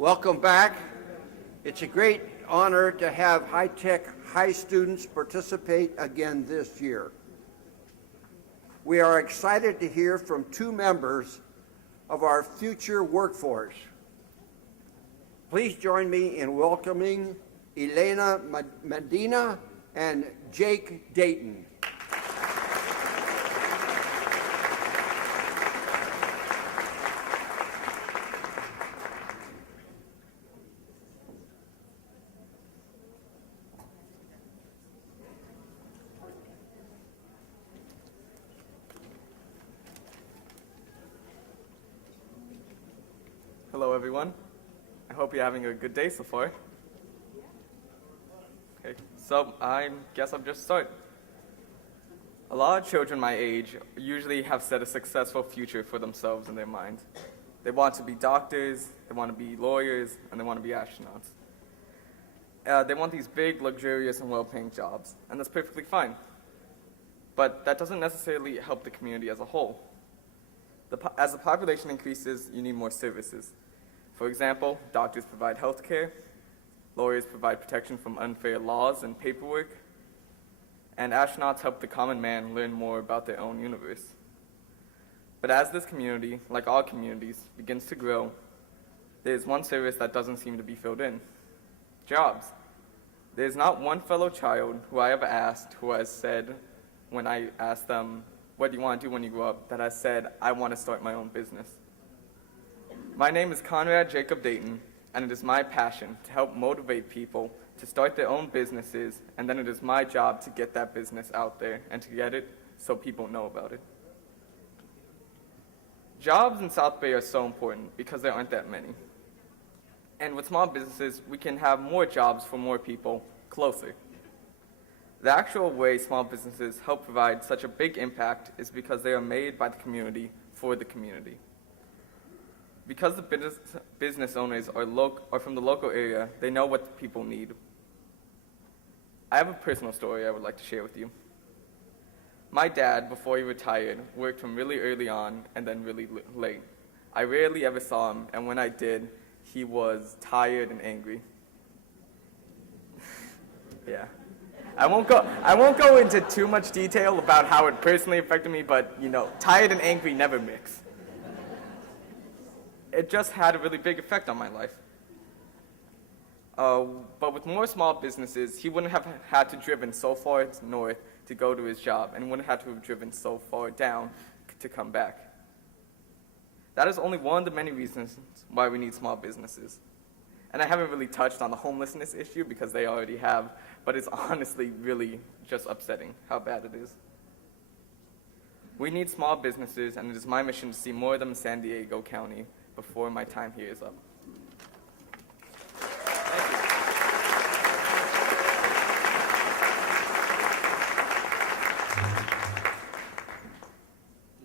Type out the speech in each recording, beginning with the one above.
Welcome back. It's a great honor to have high-tech high students participate again this year. We are excited to hear from two members of our future workforce. Please join me in welcoming Elena Medina and Jake Dayton. Hello, everyone. I hope you're having a good day so far. Okay, so I guess I'll just start. A lot of children my age usually have set a successful future for themselves in their mind. They want to be doctors, they want to be lawyers, and they want to be astronauts. They want these big, luxurious, and well-paying jobs, and that's perfectly fine. But that doesn't necessarily help the community as a whole. As the population increases, you need more services. For example, doctors provide health care, lawyers provide protection from unfair laws and paperwork, and astronauts help the common man learn more about their own universe. But as this community, like all communities, begins to grow, there is one service that doesn't seem to be filled in: jobs. There is not one fellow child who I ever asked who has said, when I asked them, "What do you want to do when you grow up?" that has said, "I want to start my own business." My name is Conrad Jacob Dayton, and it is my passion to help motivate people to start their own businesses, and then it is my job to get that business out there and to get it so people know about it. Jobs in South Bay are so important because there aren't that many. And with small businesses, we can have more jobs for more people closer. The actual way small businesses help provide such a big impact is because they are made by the community for the community. Because the business owners are from the local area, they know what the people need. I have a personal story I would like to share with you. My dad, before he retired, worked from really early on and then really late. I rarely ever saw him, and when I did, he was tired and angry. Yeah. I won't go into too much detail about how it personally affected me, but, tired and angry never mix. It just had a really big effect on my life. But with more small businesses, he wouldn't have had to driven so far north to go to his job, and wouldn't have to have driven so far down to come back. That is only one of the many reasons why we need small businesses. And I haven't really touched on the homelessness issue because they already have, but it's honestly really just upsetting how bad it is. We need small businesses, and it is my mission to see more of them in San Diego County before my time here is up. Thank you.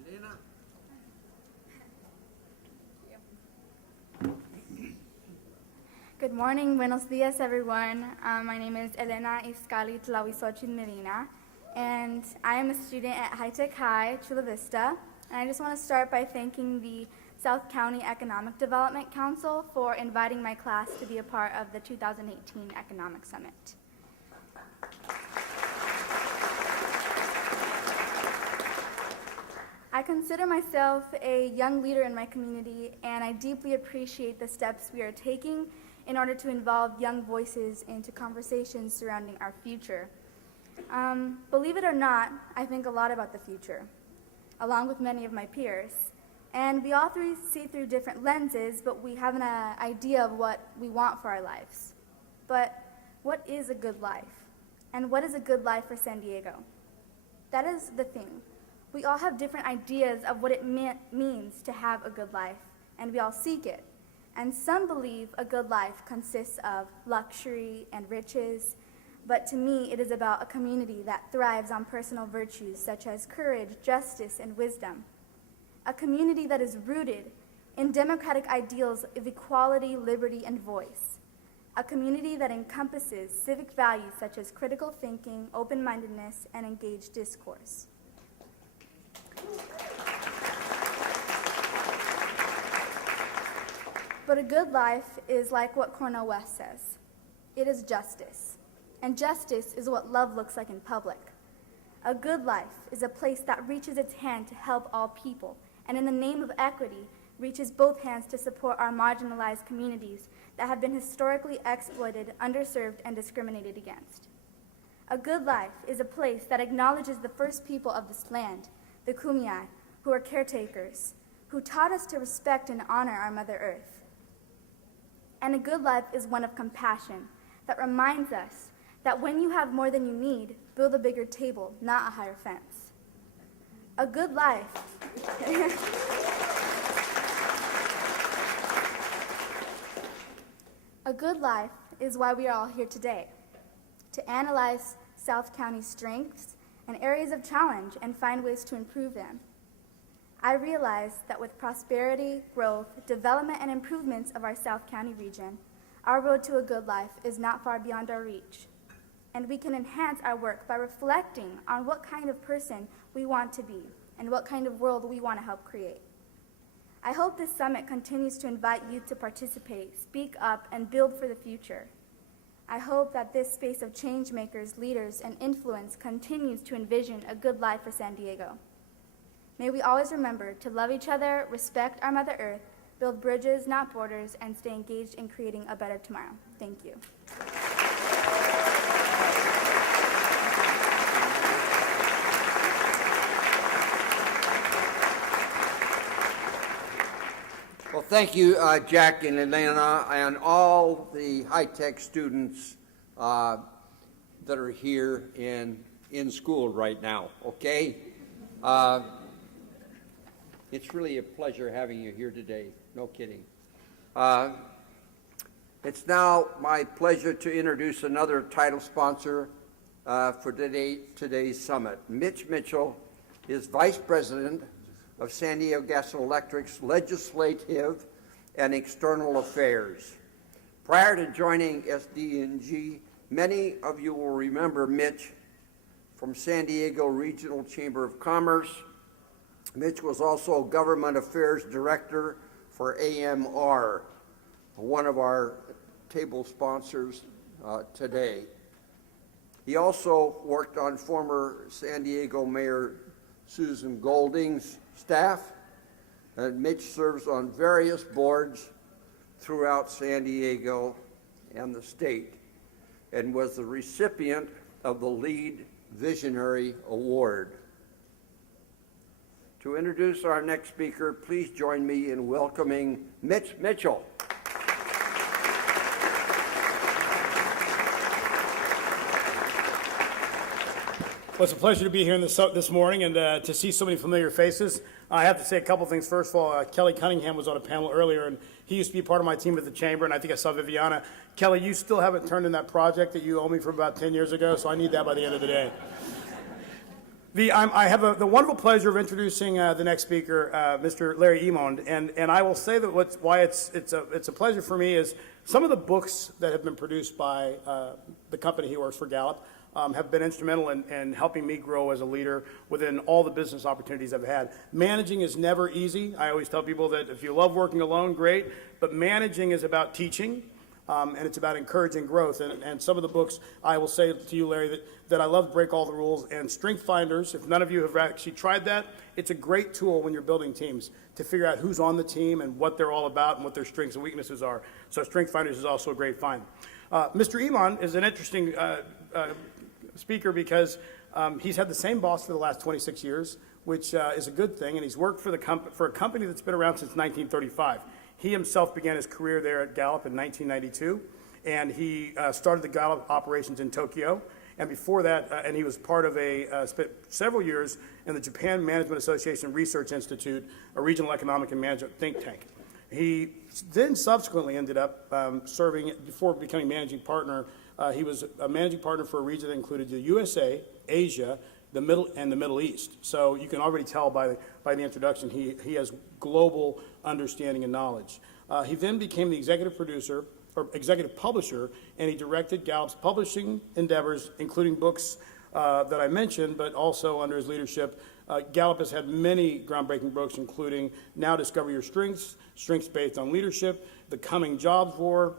Elena? Good morning, buenos dias, everyone. My name is Elena Iscali Tlahuizochitl Medina, and I am a student at High Tech High, Chula Vista. And I just want to start by thanking the South County Economic Development Council for inviting my class to be a part of the 2018 Economic Summit. I consider myself a young leader in my community, and I deeply appreciate the steps we are taking in order to involve young voices into conversations surrounding our future. Believe it or not, I think a lot about the future, along with many of my peers. And we all see through different lenses, but we have an idea of what we want for our lives. But what is a good life? And what is a good life for San Diego? That is the thing. We all have different ideas of what it means to have a good life, and we all seek it. And some believe a good life consists of luxury and riches, but to me it is about a community that thrives on personal virtues such as courage, justice, and wisdom. A community that is rooted in democratic ideals of equality, liberty, and voice. A community that encompasses civic values such as critical thinking, open-mindedness, and engaged discourse. But a good life is like what Cornel West says. It is justice. And justice is what love looks like in public. A good life is a place that reaches its hand to help all people, and in the name of equity, reaches both hands to support our marginalized communities that have been historically exploited, underserved, and discriminated against. A good life is a place that acknowledges the first people of this land, the Kumeyaay, who are caretakers, who taught us to respect and honor our Mother Earth. And a good life is one of compassion that reminds us that when you have more than you need, build a bigger table, not a higher fence. A good life. A good life is why we are all here today, to analyze South County's strengths and areas of challenge and find ways to improve them. I realize that with prosperity, growth, development, and improvements of our South County region, our road to a good life is not far beyond our reach. And we can enhance our work by reflecting on what kind of person we want to be and what kind of world we want to help create. I hope this summit continues to invite youth to participate, speak up, and build for the future. I hope that this space of change makers, leaders, and influence continues to envision a good life for San Diego. May we always remember to love each other, respect our Mother Earth, build bridges, not borders, and stay engaged in creating a better tomorrow. Thank you. Well, thank you, Jack and Elena, and all the high-tech students that are here in school right now, okay? It's really a pleasure having you here today, no kidding. It's now my pleasure to introduce another title sponsor for today's summit. Mitch Mitchell is Vice President of San Diego Gas and Electric's Legislative and External Affairs. Prior to joining SDNG, many of you will remember Mitch from San Diego Regional Chamber of Commerce. Mitch was also Government Affairs Director for AMR, one of our table sponsors today. He also worked on former San Diego Mayor Susan Golding's staff, and Mitch serves on various boards throughout San Diego and the state, and was the recipient of the Lead Visionary Award. To introduce our next speaker, please join me in welcoming Mitch Mitchell. Well, it's a pleasure to be here this morning and to see so many familiar faces. I have to say a couple things. First of all, Kelly Cunningham was on a panel earlier, and he used to be part of my team at the Chamber, and I think I saw Viviana. Kelly, you still haven't turned in that project that you owe me from about 10 years ago, so I need that by the end of the day. I have the wonderful pleasure of introducing the next speaker, Mr. Larry Emond, and I will say that why it's a pleasure for me is some of the books that have been produced by the company he works for, Gallup, have been instrumental in helping me grow as a leader within all the business opportunities I've had. Managing is never easy. I always tell people that if you love working alone, great, but managing is about teaching, and it's about encouraging growth. And some of the books, I will say to you, Larry, that I love Break All the Rules and Strength Finders. If none of you have actually tried that, it's a great tool when you're building teams to figure out who's on the team and what they're all about and what their strengths and weaknesses are. So Strength Finders is also a great find. Mr. Emond is an interesting speaker because he's had the same boss for the last 26 years, which is a good thing, and he's worked for a company that's been around since 1935. He himself began his career there at Gallup in 1992, and he started the Gallup operations in Tokyo. And before that, and he was part of spent several years in the Japan Management Association Research Institute, a regional economic and management think tank. He then subsequently ended up serving, before becoming managing partner, he was a managing partner for a region that included the USA, Asia, the Middle East. So you can already tell by the introduction, he has global understanding and knowledge. He then became the executive publisher, and he directed Gallup's publishing endeavors, including books that I mentioned, but also under his leadership, Gallup has had many groundbreaking books, including Now Discover Your Strengths, Strengths Based on Leadership, The Coming Jobs War,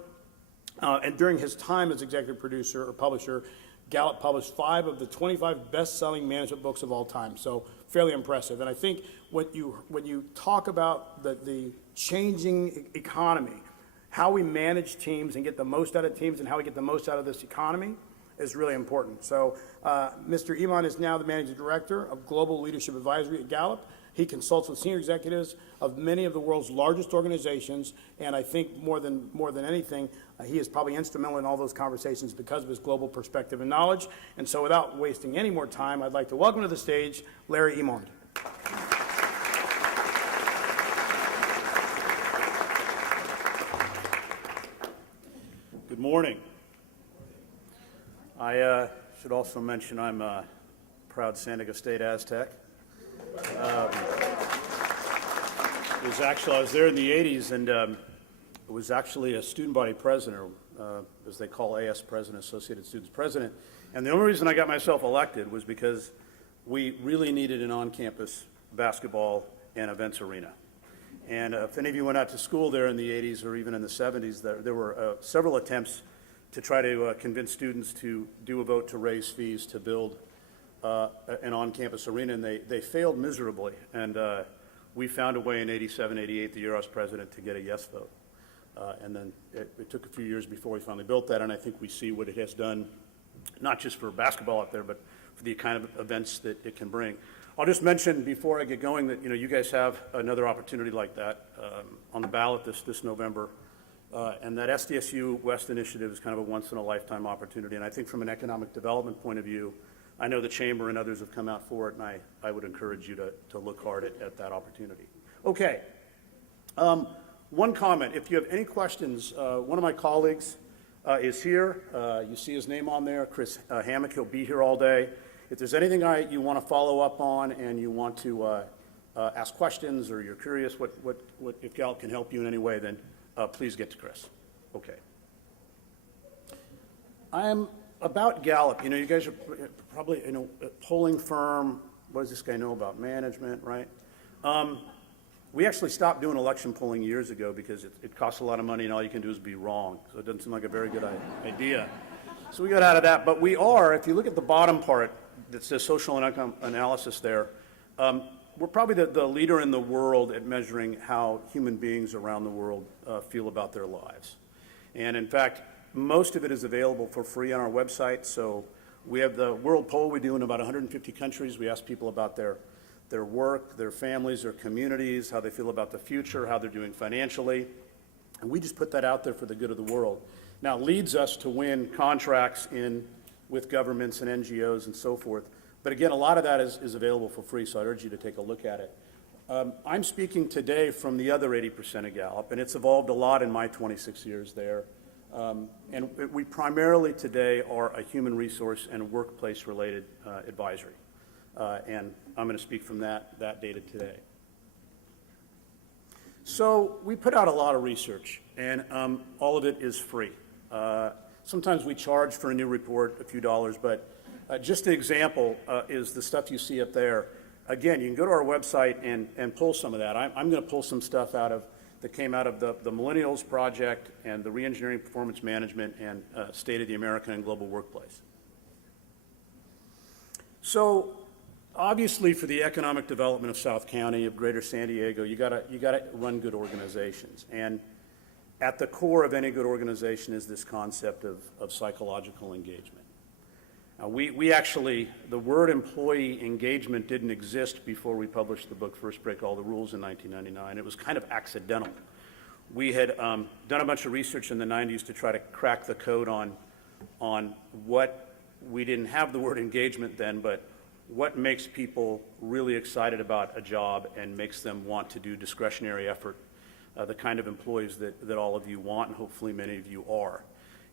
and during his time as executive producer or publisher, Gallup published 5 of the 25 best-selling management books of all time, so fairly impressive. And I think when you talk about the changing economy, how we manage teams and get the most out of teams and how we get the most out of this economy is really important. So Mr. Iman is now the Managing Director of Global Leadership Advisory at Gallup. He consults with senior executives of many of the world's largest organizations, and I think more than anything, he is probably instrumental in all those conversations because of his global perspective and knowledge. And so without wasting any more time, I'd like to welcome to the stage Larry Emond. Good morning. I should also mention I'm a proud San Diego State Aztec. I was there in the 80s, and it was actually a student body president, as they call AS president, Associated Students president. And the only reason I got myself elected was because we really needed an on-campus basketball and events arena. And if any of you went out to school there in the 80s or even in the 70s, there were several attempts to try to convince students to do a vote to raise fees to build an on-campus arena, and they failed miserably. And we found a way in 87, 88, the year I was president, to get a yes vote. And then it took a few years before we finally built that, and I think we see what it has done, not just for basketball out there, but for the kind of events that it can bring. I'll just mention before I get going that you guys have another opportunity like that on the ballot this November, and that SDSU West initiative is kind of a once-in-a-lifetime opportunity. And I think from an economic development point of view, I know the Chamber and others have come out for it, and I would encourage you to look hard at that opportunity. Okay. One comment. If you have any questions, one of my colleagues is here. You see his name on there, Chris Hammack. He'll be here all day. If there's anything you want to follow up on and you want to ask questions or you're curious if Gallup can help you in any way, then please get to Chris. Okay. About Gallup, you guys are probably, a polling firm. What does this guy know about management, right? We actually stopped doing election polling years ago because it costs a lot of money and all you can do is be wrong. So it doesn't seem like a very good idea. So we got out of that. But we are, if you look at the bottom part that says social and economic analysis there, we're probably the leader in the world at measuring how human beings around the world feel about their lives. And in fact, most of it is available for free on our website. So we have the world poll we do in about 150 countries. We ask people about their work, their families, their communities, how they feel about the future, how they're doing financially. And we just put that out there for the good of the world. Now, it leads us to win contracts with governments and NGOs and so forth. But again, a lot of that is available for free, so I urge you to take a look at it. I'm speaking today from the other 80% of Gallup, and it's evolved a lot in my 26 years there. And we primarily today are a human resource and workplace-related advisory. And I'm going to speak from that data today. So we put out a lot of research, and all of it is free. Sometimes we charge for a new report a few dollars, but just an example is the stuff you see up there. Again, you can go to our website and pull some of that. I'm going to pull some stuff that came out of the Millennials Project and the Reengineering Performance Management and State of the American and Global Workplace. So obviously for the economic development of South County, of Greater San Diego, you gotta run good organizations. And at the core of any good organization is this concept of psychological engagement. Now, we actually, the word employee engagement didn't exist before we published the book First Break All the Rules in 1999. It was kind of accidental. We had done a bunch of research in the 90s to try to crack the code on what, we didn't have the word engagement then, but what makes people really excited about a job and makes them want to do discretionary effort, the kind of employees that all of you want and hopefully many of you are.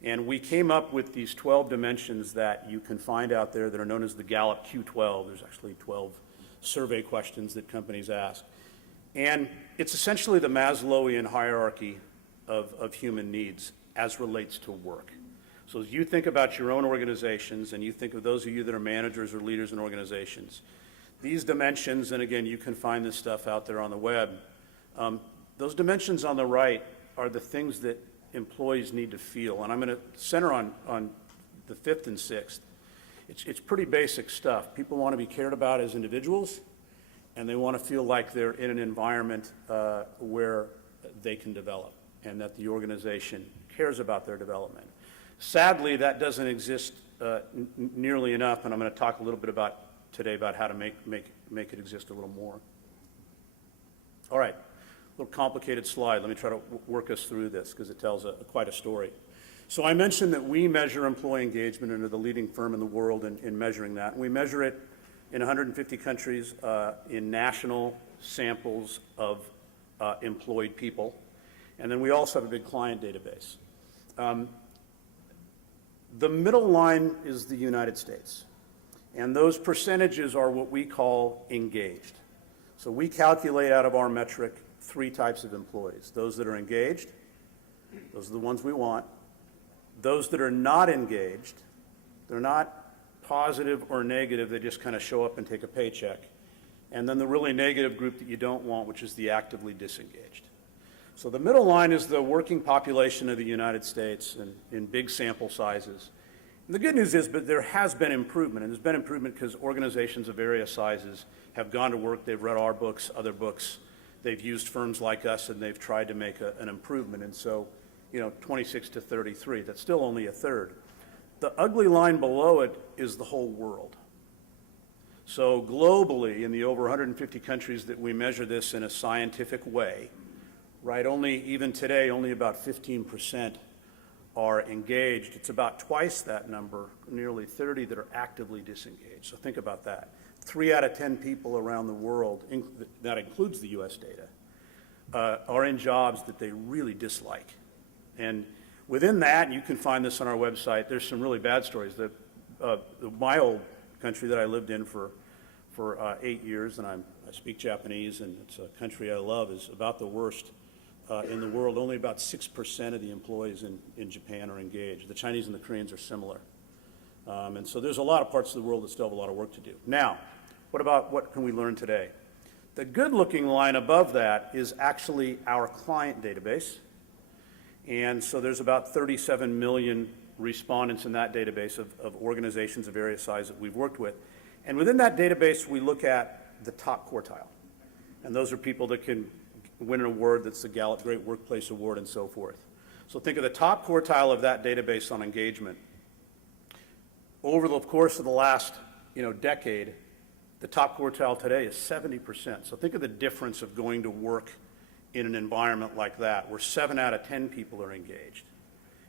And we came up with these 12 dimensions that you can find out there that are known as the Gallup Q12. There's actually 12 survey questions that companies ask. And it's essentially the Maslowian hierarchy of human needs as relates to work. So as you think about your own organizations and you think of those of you that are managers or leaders in organizations, these dimensions, and again, you can find this stuff out there on the web, those dimensions on the right are the things that employees need to feel. And I'm going to center on the fifth and sixth. It's pretty basic stuff. People want to be cared about as individuals, and they want to feel like they're in an environment where they can develop and that the organization cares about their development. Sadly, that doesn't exist nearly enough, and I'm going to talk a little bit about today about how to make it exist a little more. All right, a little complicated slide. Let me try to work us through this because it tells quite a story. So I mentioned that we measure employee engagement and are the leading firm in the world in measuring that. And we measure it in 150 countries in national samples of employed people. And then we also have a big client database. The middle line is the United States. And those percentages are what we call engaged. So we calculate out of our metric 3 types of employees. Those that are engaged, those are the ones we want. Those that are not engaged, they're not positive or negative, they just kind of show up and take a paycheck. And then the really negative group that you don't want, which is the actively disengaged. So the middle line is the working population of the United States in big sample sizes. And the good news is, but there has been improvement, and there's been improvement because organizations of various sizes have gone to work, they've read our books, other books, they've used firms like us, and they've tried to make an improvement. And so, 26 to 33, that's still only a third. The ugly line below it is the whole world. So globally, in the over 150 countries that we measure this in a scientific way, right, even today, only about 15% are engaged. It's about twice that number, nearly 30 that are actively disengaged. So think about that. 3 out of 10 people around the world, that includes the US data, are in jobs that they really dislike. And within that, you can find this on our website, there's some really bad stories. My old country that I lived in for 8 years, and I speak Japanese, and it's a country I love, is about the worst in the world. Only about 6% of the employees in Japan are engaged. The Chinese and the Koreans are similar. And so there's a lot of parts of the world that still have a lot of work to do. Now, what can we learn today? The good-looking line above that is actually our client database. And so there's about 37 million respondents in that database of organizations of various sizes that we've worked with. And within that database, we look at the top quartile. And those are people that can win an award that's the Gallup Great Workplace Award and so forth. So think of the top quartile of that database on engagement. Over the course of the last decade, the top quartile today is 70%. So think of the difference of going to work in an environment like that, where 7 out of 10 people are engaged.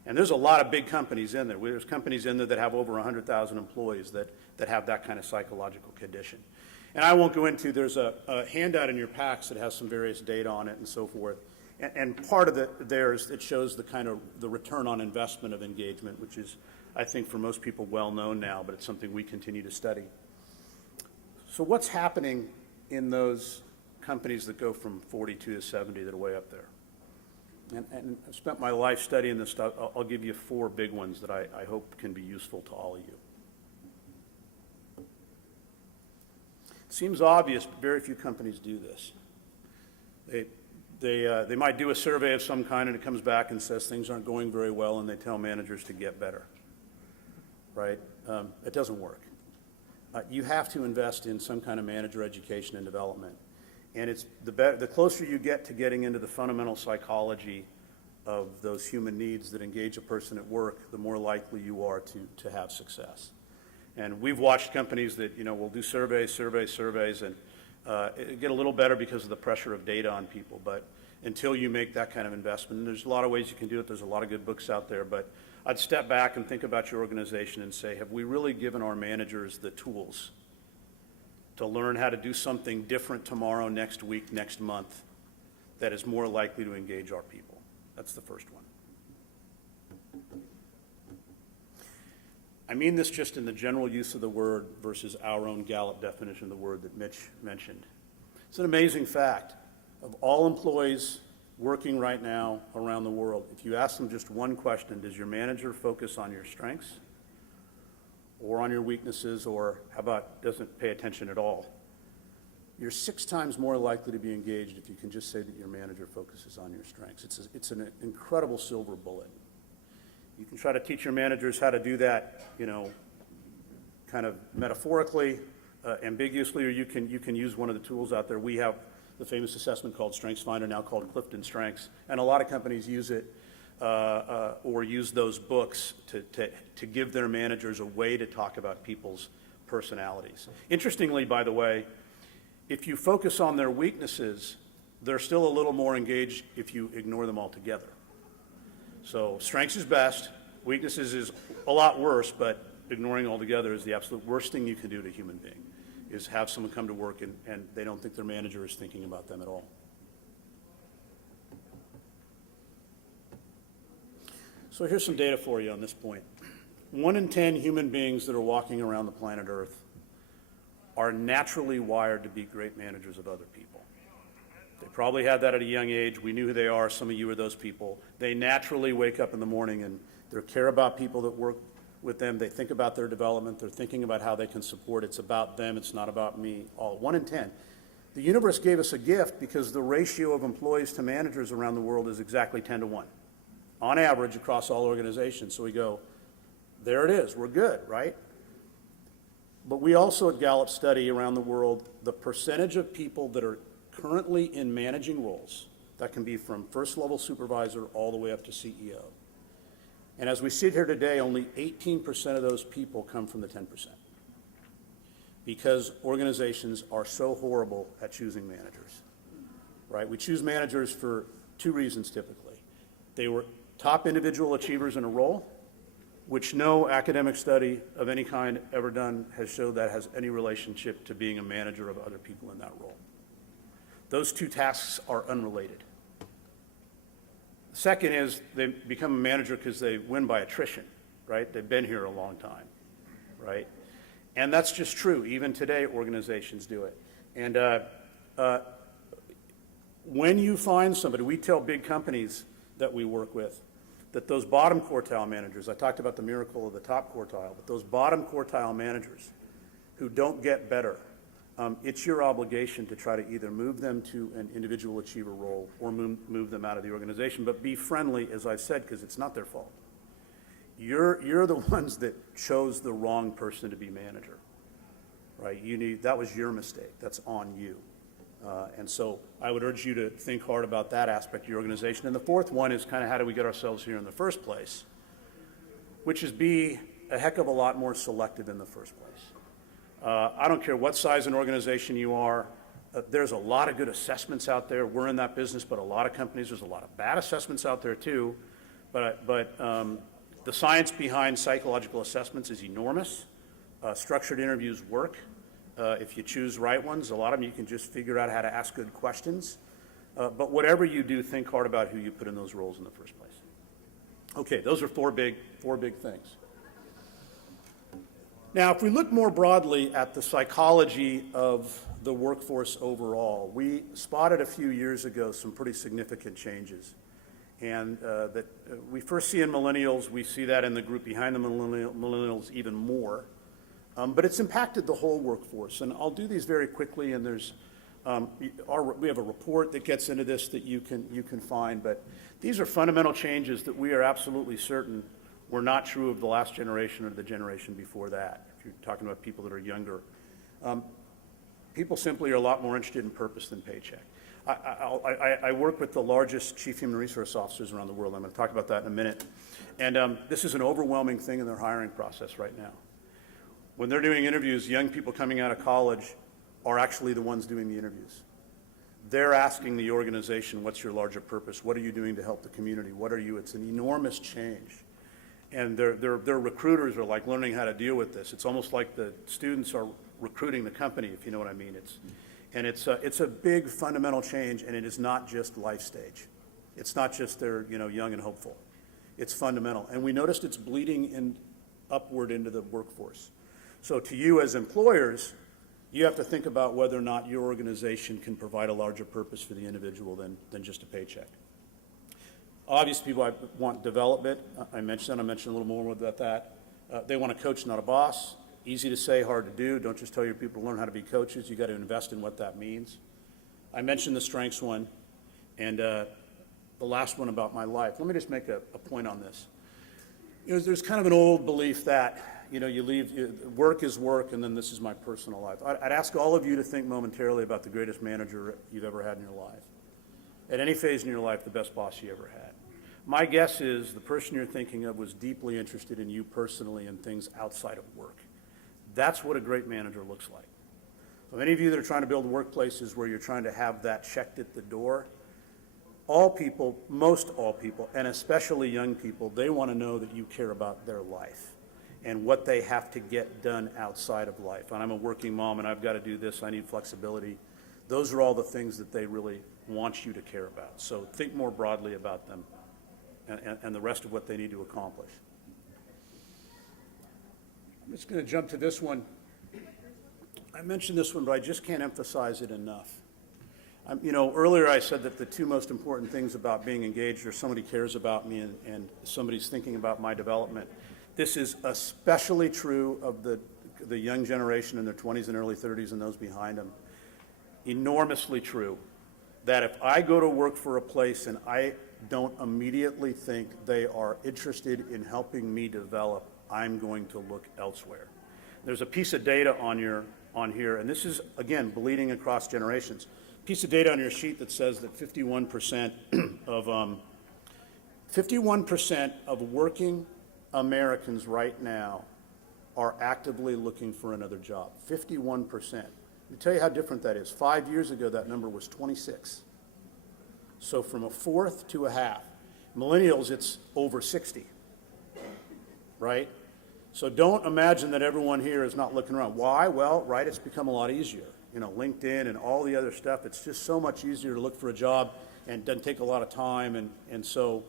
And there's a lot of big companies in there. There's companies in there that have over 100,000 employees that have that kind of psychological condition. And I won't go into, there's a handout in your packs that has some various data on it and so forth. And part of it shows the return on investment of engagement, which is, I think, for most people well known now, but it's something we continue to study. So what's happening in those companies that go from 42 to 70 that are way up there? And I've spent my life studying this stuff. I'll give you 4 big ones that I hope can be useful to all of you. Seems obvious, but very few companies do this. They might do a survey of some kind, and it comes back and says things aren't going very well, and they tell managers to get better. Right? It doesn't work. You have to invest in some kind of manager education and development. And it's the closer you get to getting into the fundamental psychology of those human needs that engage a person at work, the more likely you are to have success. And we've watched companies that will do surveys, and it get a little better because of the pressure of data on people. But until you make that kind of investment, and there's a lot of ways you can do it. There's a lot of good books out there. But I'd step back and think about your organization and say, have we really given our managers the tools to learn how to do something different tomorrow, next week, next month, that is more likely to engage our people? That's the first one. I mean this just in the general use of the word versus our own Gallup definition of the word that Mitch mentioned. It's an amazing fact. Of all employees working right now around the world, if you ask them just one question, does your manager focus on your strengths or on your weaknesses, or how about doesn't pay attention at all? you're 6 times more likely to be engaged if you can just say that your manager focuses on your strengths. It's an incredible silver bullet. You can try to teach your managers how to do that, you know, kind of metaphorically, ambiguously, or you can use one of the tools out there. We have the famous assessment called StrengthsFinder, now called Clifton Strengths, and a lot of companies use it or use those books to give their managers a way to talk about people's personalities. Interestingly, by the way, if you focus on their weaknesses, they're still a little more engaged if you ignore them altogether. So strengths is best, weaknesses is a lot worse, but ignoring altogether is the absolute worst thing you can do to a human being, is have someone come to work and they don't think their manager is thinking about them at all. So here's some data for you on this point. 1 in 10 human beings that are walking around the planet Earth are naturally wired to be great managers of other people. They probably had that at a young age. We knew who they are. Some of you are those people. They naturally wake up in the morning and they care about people that work with them. They think about their development. They're thinking about how they can support. It's about them. It's not about me. All 1 in 10. The universe gave us a gift because the ratio of employees to managers around the world is exactly 10 to 1, on average across all organizations. So we go, there it is. We're good, right? But we also at Gallup study around the world the percentage of people that are currently in managing roles, that can be from first level supervisor all the way up to CEO. And as we sit here today, only 18% of those people come from the 10%, because organizations are so horrible at choosing managers, right? We choose managers for 2 reasons typically. They were top individual achievers in a role, which no academic study of any kind ever done has showed that has any relationship to being a manager of other people in that role. Those 2 tasks are unrelated. The second is they become a manager because they win by attrition, right? They've been here a long time, right? And that's just true. Even today, organizations do it. And when you find somebody, we tell big companies that we work with that those bottom quartile managers, I talked about the miracle of the top quartile, but those bottom quartile managers who don't get better, it's your obligation to try to either move them to an individual achiever role or move them out of the organization. But be friendly, as I've said, because it's not their fault. You're the ones that chose the wrong person to be manager, right? That was your mistake. That's on you. And so I would urge you to think hard about that aspect of your organization. And the fourth one is kind of how do we get ourselves here in the first place, which is be a heck of a lot more selective in the first place. I don't care what size an organization you are. There's a lot of good assessments out there. We're in that business, but a lot of companies, there's a lot of bad assessments out there too. But the science behind psychological assessments is enormous. Structured interviews work. If you choose right ones, a lot of them you can just figure out how to ask good questions. But whatever you do, think hard about who you put in those roles in the first place. Okay, those are four big things. Now, if we look more broadly at the psychology of the workforce overall, we spotted a few years ago some pretty significant changes. And that we first see in millennials, we see that in the group behind the millennials even more. But it's impacted the whole workforce. And I'll do these very quickly, and there's we have a report that gets into this that you can find. But these are fundamental changes that we are absolutely certain were not true of the last generation or the generation before that. If you're talking about people that are younger, people simply are a lot more interested in purpose than paycheck. I work with the largest chief human resource officers around the world. I'm going to talk about that in a minute. And this is an overwhelming thing in their hiring process right now. When they're doing interviews, young people coming out of college are actually the ones doing the interviews. They're asking the organization, what's your larger purpose? What are you doing to help the community? What are you? It's an enormous change. And their recruiters are like learning how to deal with this. It's almost like the students are recruiting the company, if you know what I mean. It's a big fundamental change, and it is not just life stage. It's not just they're young and hopeful. It's fundamental. And we noticed it's bleeding upward into the workforce. So to you as employers, you have to think about whether or not your organization can provide a larger purpose for the individual than just a paycheck. Obviously, people want development. I mentioned that. I'll mention a little more about that. They want a coach, not a boss. Easy to say, hard to do. Don't just tell your people to learn how to be coaches. You got to invest in what that means. I mentioned the strengths one, and the last one about my life. Let me just make a point on this. There's kind of an old belief that, work is work, and then this is my personal life. I'd ask all of you to think momentarily about the greatest manager you've ever had in your life. At any phase in your life, the best boss you ever had. My guess is the person you're thinking of was deeply interested in you personally and things outside of work. That's what a great manager looks like. So any of you that are trying to build workplaces where you're trying to have that checked at the door, all people, most all people, and especially young people, they want to know that you care about their life and what they have to get done outside of life. And I'm a working mom and I've got to do this, I need flexibility. Those are all the things that they really want you to care about. So think more broadly about them and the rest of what they need to accomplish. I'm just going to jump to this one. I mentioned this one, but I just can't emphasize it enough. Earlier I said that the two most important things about being engaged are somebody cares about me and somebody's thinking about my development. This is especially true of the young generation in their 20s and early 30s and those behind them. Enormously true that if I go to work for a place and I don't immediately think they are interested in helping me develop, I'm going to look elsewhere. There's a piece of data on here, and this is, again, bleeding across generations. Piece of data on your sheet that says that 51% of working Americans right now are actively looking for another job. 51%. Let me tell you how different that is. 5 years ago, that number was 26. So from a fourth to a half. Millennials, it's over 60, right? So don't imagine that everyone here is not looking around. Why? Well, right, it's become a lot easier. LinkedIn and all the other stuff, it's just so much easier to look for a job and doesn't take a lot of time. And so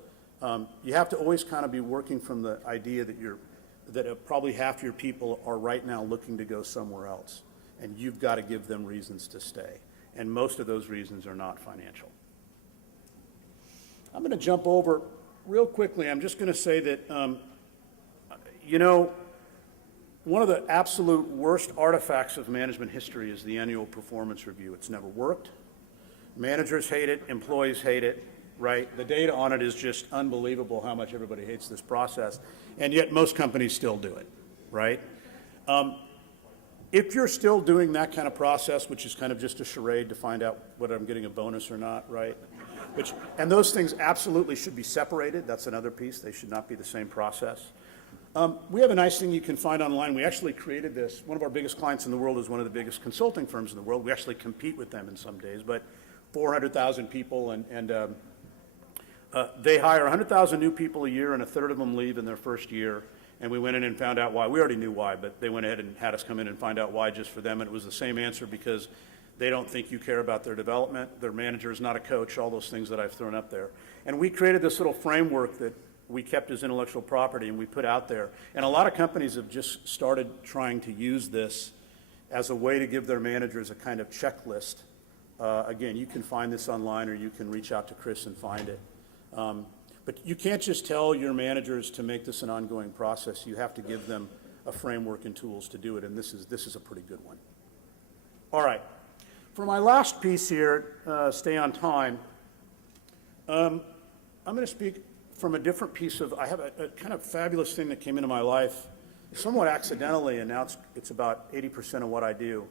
you have to always kind of be working from the idea that probably half your people are right now looking to go somewhere else. And you've got to give them reasons to stay. And most of those reasons are not financial. I'm going to jump over real quickly. I'm just going to say that, one of the absolute worst artifacts of management history is the annual performance review. It's never worked. Managers hate it. Employees hate it, right? The data on it is just unbelievable how much everybody hates this process. And yet most companies still do it, right? If you're still doing that kind of process, which is kind of just a charade to find out whether I'm getting a bonus or not, right? And those things absolutely should be separated. That's another piece. They should not be the same process. We have a nice thing you can find online. We actually created this. One of our biggest clients in the world is one of the biggest consulting firms in the world. We actually compete with them in some days, but 400,000 people, and they hire 100,000 new people a year, and a third of them leave in their first year. And we went in and found out why. We already knew why, but they went ahead and had us come in and find out why just for them. And it was the same answer because they don't think you care about their development. Their manager is not a coach, all those things that I've thrown up there. And we created this little framework that we kept as intellectual property and we put out there. And a lot of companies have just started trying to use this as a way to give their managers a kind of checklist. Again, you can find this online or you can reach out to Chris and find it. But you can't just tell your managers to make this an ongoing process. You have to give them a framework and tools to do it, and this is a pretty good one. All right. For my last piece here, stay on time, I'm going to speak from a different piece of, I have a kind of fabulous thing that came into my life somewhat accidentally, and now it's about 80% of what I do.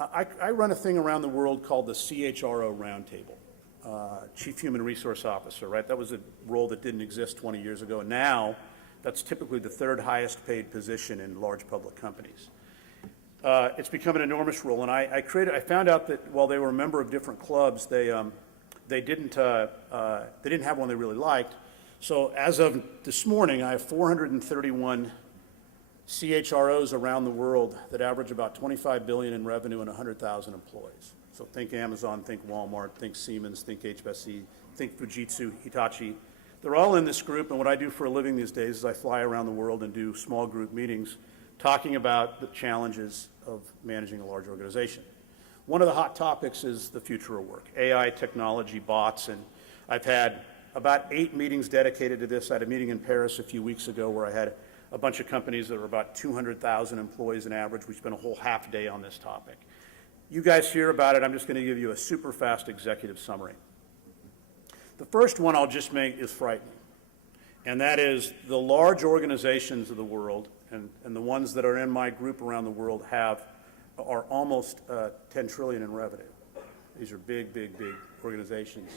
I run a thing around the world called the CHRO Roundtable. Chief Human Resource Officer, right? That was a role that didn't exist 20 years ago. And now, that's typically the third highest paid position in large public companies. It's become an enormous role. And I found out that while they were a member of different clubs, they didn't have one they really liked. So as of this morning, I have 431 CHROs around the world that average about $25 billion in revenue and 100,000 employees. So think Amazon, think Walmart, think Siemens, think HBC, think Fujitsu, Hitachi. They're all in this group, and what I do for a living these days is I fly around the world and do small group meetings talking about the challenges of managing a large organization. One of the hot topics is the future of work, AI, technology, bots, and I've had about 8 meetings dedicated to this. I had a meeting in Paris a few weeks ago where I had a bunch of companies that are about 200,000 employees on average. We spent a whole half day on this topic. You guys hear about it. I'm just going to give you a super fast executive summary. The first one I'll just make is frightening, and that is the large organizations of the world and the ones that are in my group around the world are almost 10 trillion in revenue. These are big, big, big organizations.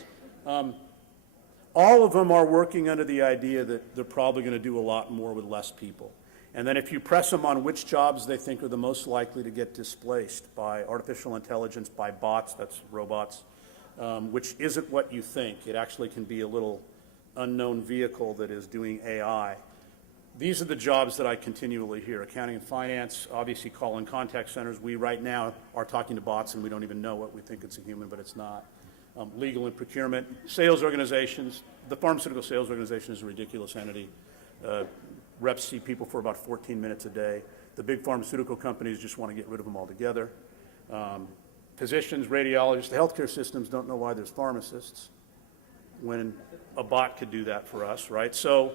All of them are working under the idea that they're probably going to do a lot more with less people. And then if you press them on which jobs they think are the most likely to get displaced by artificial intelligence, by bots, that's robots, which isn't what you think. It actually can be a little unknown vehicle that is doing AI. These are the jobs that I continually hear. Accounting and finance, obviously calling contact centers. We right now are talking to bots and we don't even know it. We think it's a human, but it's not. Legal and procurement, sales organizations. The pharmaceutical sales organization is a ridiculous entity. Reps see people for about 14 minutes a day. The big pharmaceutical companies just want to get rid of them altogether. Physicians, radiologists, the healthcare systems don't know why there's pharmacists when a bot could do that for us, right? So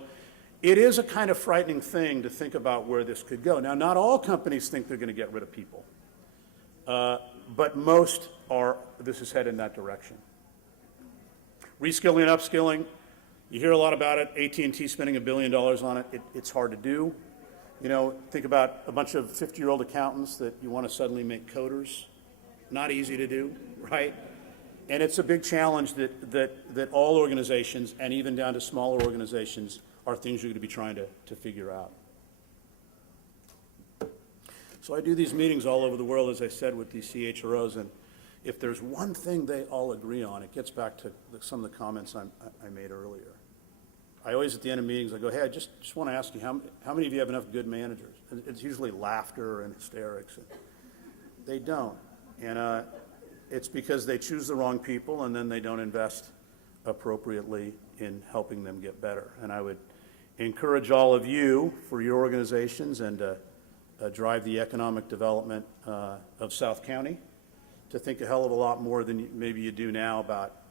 it is a kind of frightening thing to think about where this could go. Now, not all companies think they're going to get rid of people, but most are. This is headed in that direction. Reskilling and upskilling, you hear a lot about it. AT&T spending $1 billion on it. It's hard to do. You know, think about a bunch of 50-year-old accountants that you want to suddenly make coders. Not easy to do, right? And it's a big challenge that all organizations, and even down to smaller organizations, are things you're going to be trying to figure out. So I do these meetings all over the world, as I said, with these CHROs, and if there's one thing they all agree on, it gets back to some of the comments I made earlier. I always, at the end of meetings, I go, hey, I just want to ask you, how many of you have enough good managers? And it's usually laughter and hysterics. They don't. And it's because they choose the wrong people, and then they don't invest appropriately in helping them get better. And I would encourage all of you, for your organizations, and drive the economic development of South County, to think a hell of a lot more than maybe you do now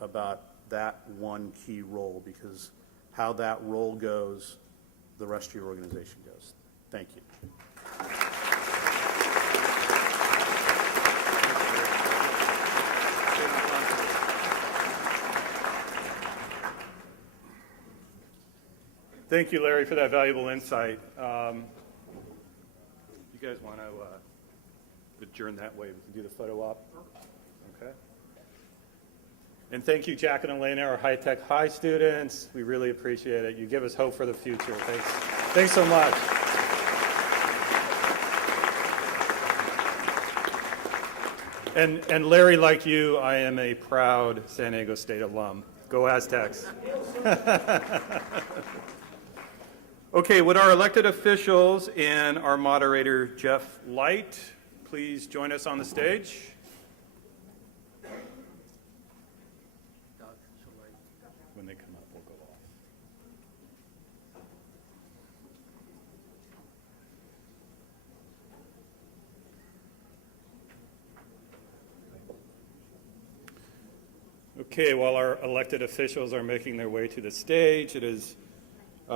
about that one key role, because how that role goes, the rest of your organization goes. Thank you. Thank you, Larry, for that valuable insight. You guys want to adjourn that way? We can do the photo op. Okay. And thank you, Jack and Elena, our high-tech high students. We really appreciate it. You give us hope for the future. Thanks. Thanks so much. And Larry, like you, I am a proud San Diego State alum. Go Aztecs. Okay, would our elected officials and our moderator, Jeff Light, please join us on the stage? When they come up, we'll go off. Okay, while our elected officials are making their way to the stage, it is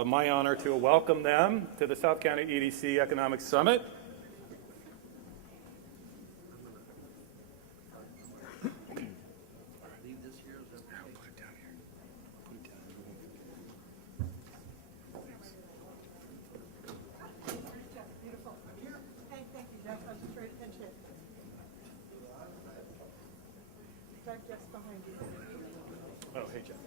my honor to welcome them to the South County EDC Economic Summit. Oh, hey, Jeff.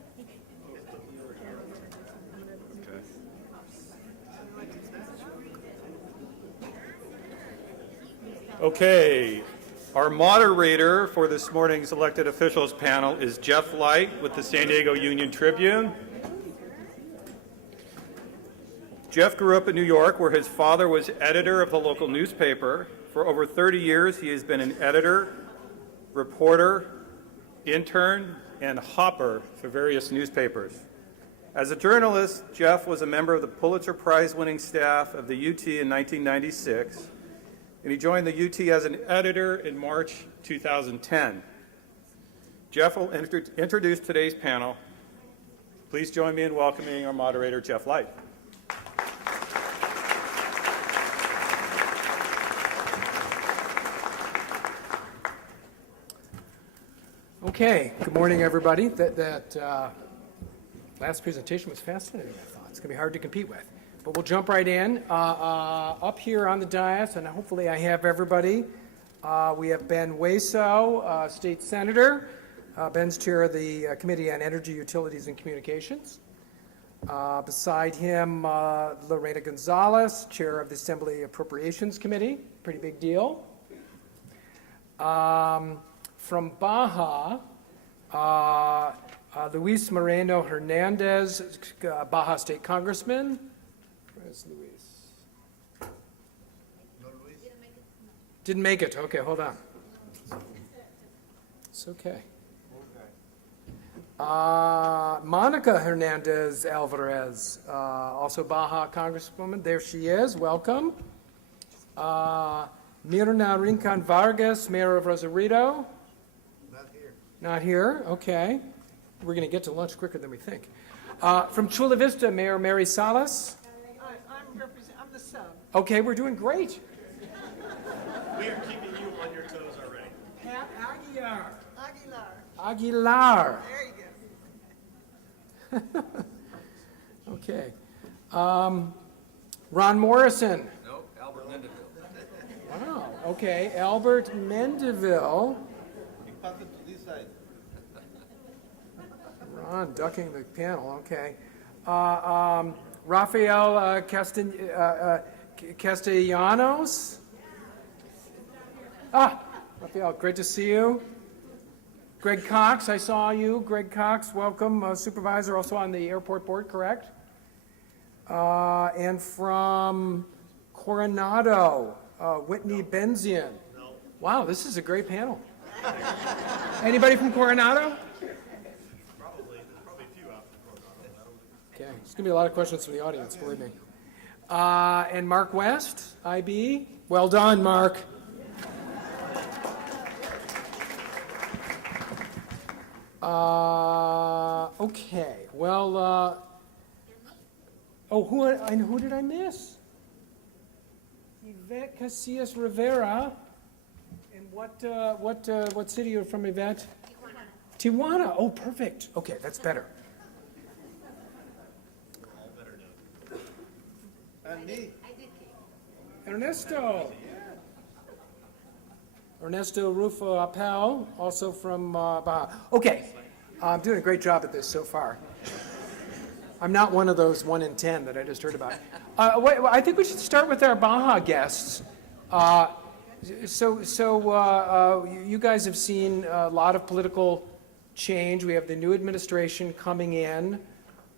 Okay, our moderator for this morning's elected officials panel is Jeff Light with the San Diego Union Tribune. Jeff grew up in New York, where his father was editor of the local newspaper. For over 30 years, he has been an editor, reporter, intern, and hopper for various newspapers. As a journalist, Jeff was a member of the Pulitzer Prize-winning staff of the UT in 1996, and he joined the UT as an editor in March 2010. Jeff will introduce today's panel. Please join me in welcoming our moderator, Jeff Light. Okay, good morning, everybody. That last presentation was fascinating, I thought. It's going to be hard to compete with. But we'll jump right in. Up here on the dais, and hopefully I have everybody. We have Ben Waso, State Senator. Ben's chair of the Committee on Energy, Utilities, and Communications. Beside him, Lorena Gonzalez, chair of the Assembly Appropriations Committee. Pretty big deal. From Baja, Luis Moreno Hernandez, Baja State Congressman. Where's Luis? Didn't make it. Okay, hold on. It's okay. Monica Hernandez Alvarez, also Baja Congresswoman. There she is. Welcome. Mirna Rincon Vargas, Mayor of Rosarito. Not here. Not here. Okay. We're going to get to lunch quicker than we think. From Chula Vista, Mayor Mary Salas. I'm the sub. Okay, we're doing great. We are keeping you on your toes already. Pat Aguilar. Aguilar. Aguilar. There you go. Okay. Ron Morrison. No, Albert Mendeville. Wow. Okay. Albert Mendeville. Ron ducking the panel. Okay. Rafael Castellanos. Rafael, great to see you. Greg Cox, I saw you. Greg Cox, welcome, supervisor, also on the airport board, correct? And from Coronado, Whitney Benzian. No. Wow, this is a great panel. Anybody from Coronado? Probably a few out from Coronado. Okay, there's gonna be a lot of questions from the audience, believe me. And Mark West, IB. Well done, Mark. Okay, well, who did I miss? Yvette Casillas Rivera. And what city are you from, Yvette? Tijuana. Oh, perfect. Okay, that's better. And me. Ernesto. Ernesto Rufo Appel, also from Baja. Okay, I'm doing a great job at this so far. I'm not one of those 1 in 10 that I just heard about. I think we should start with our Baja guests. You guys have seen a lot of political change. We have the new administration coming in.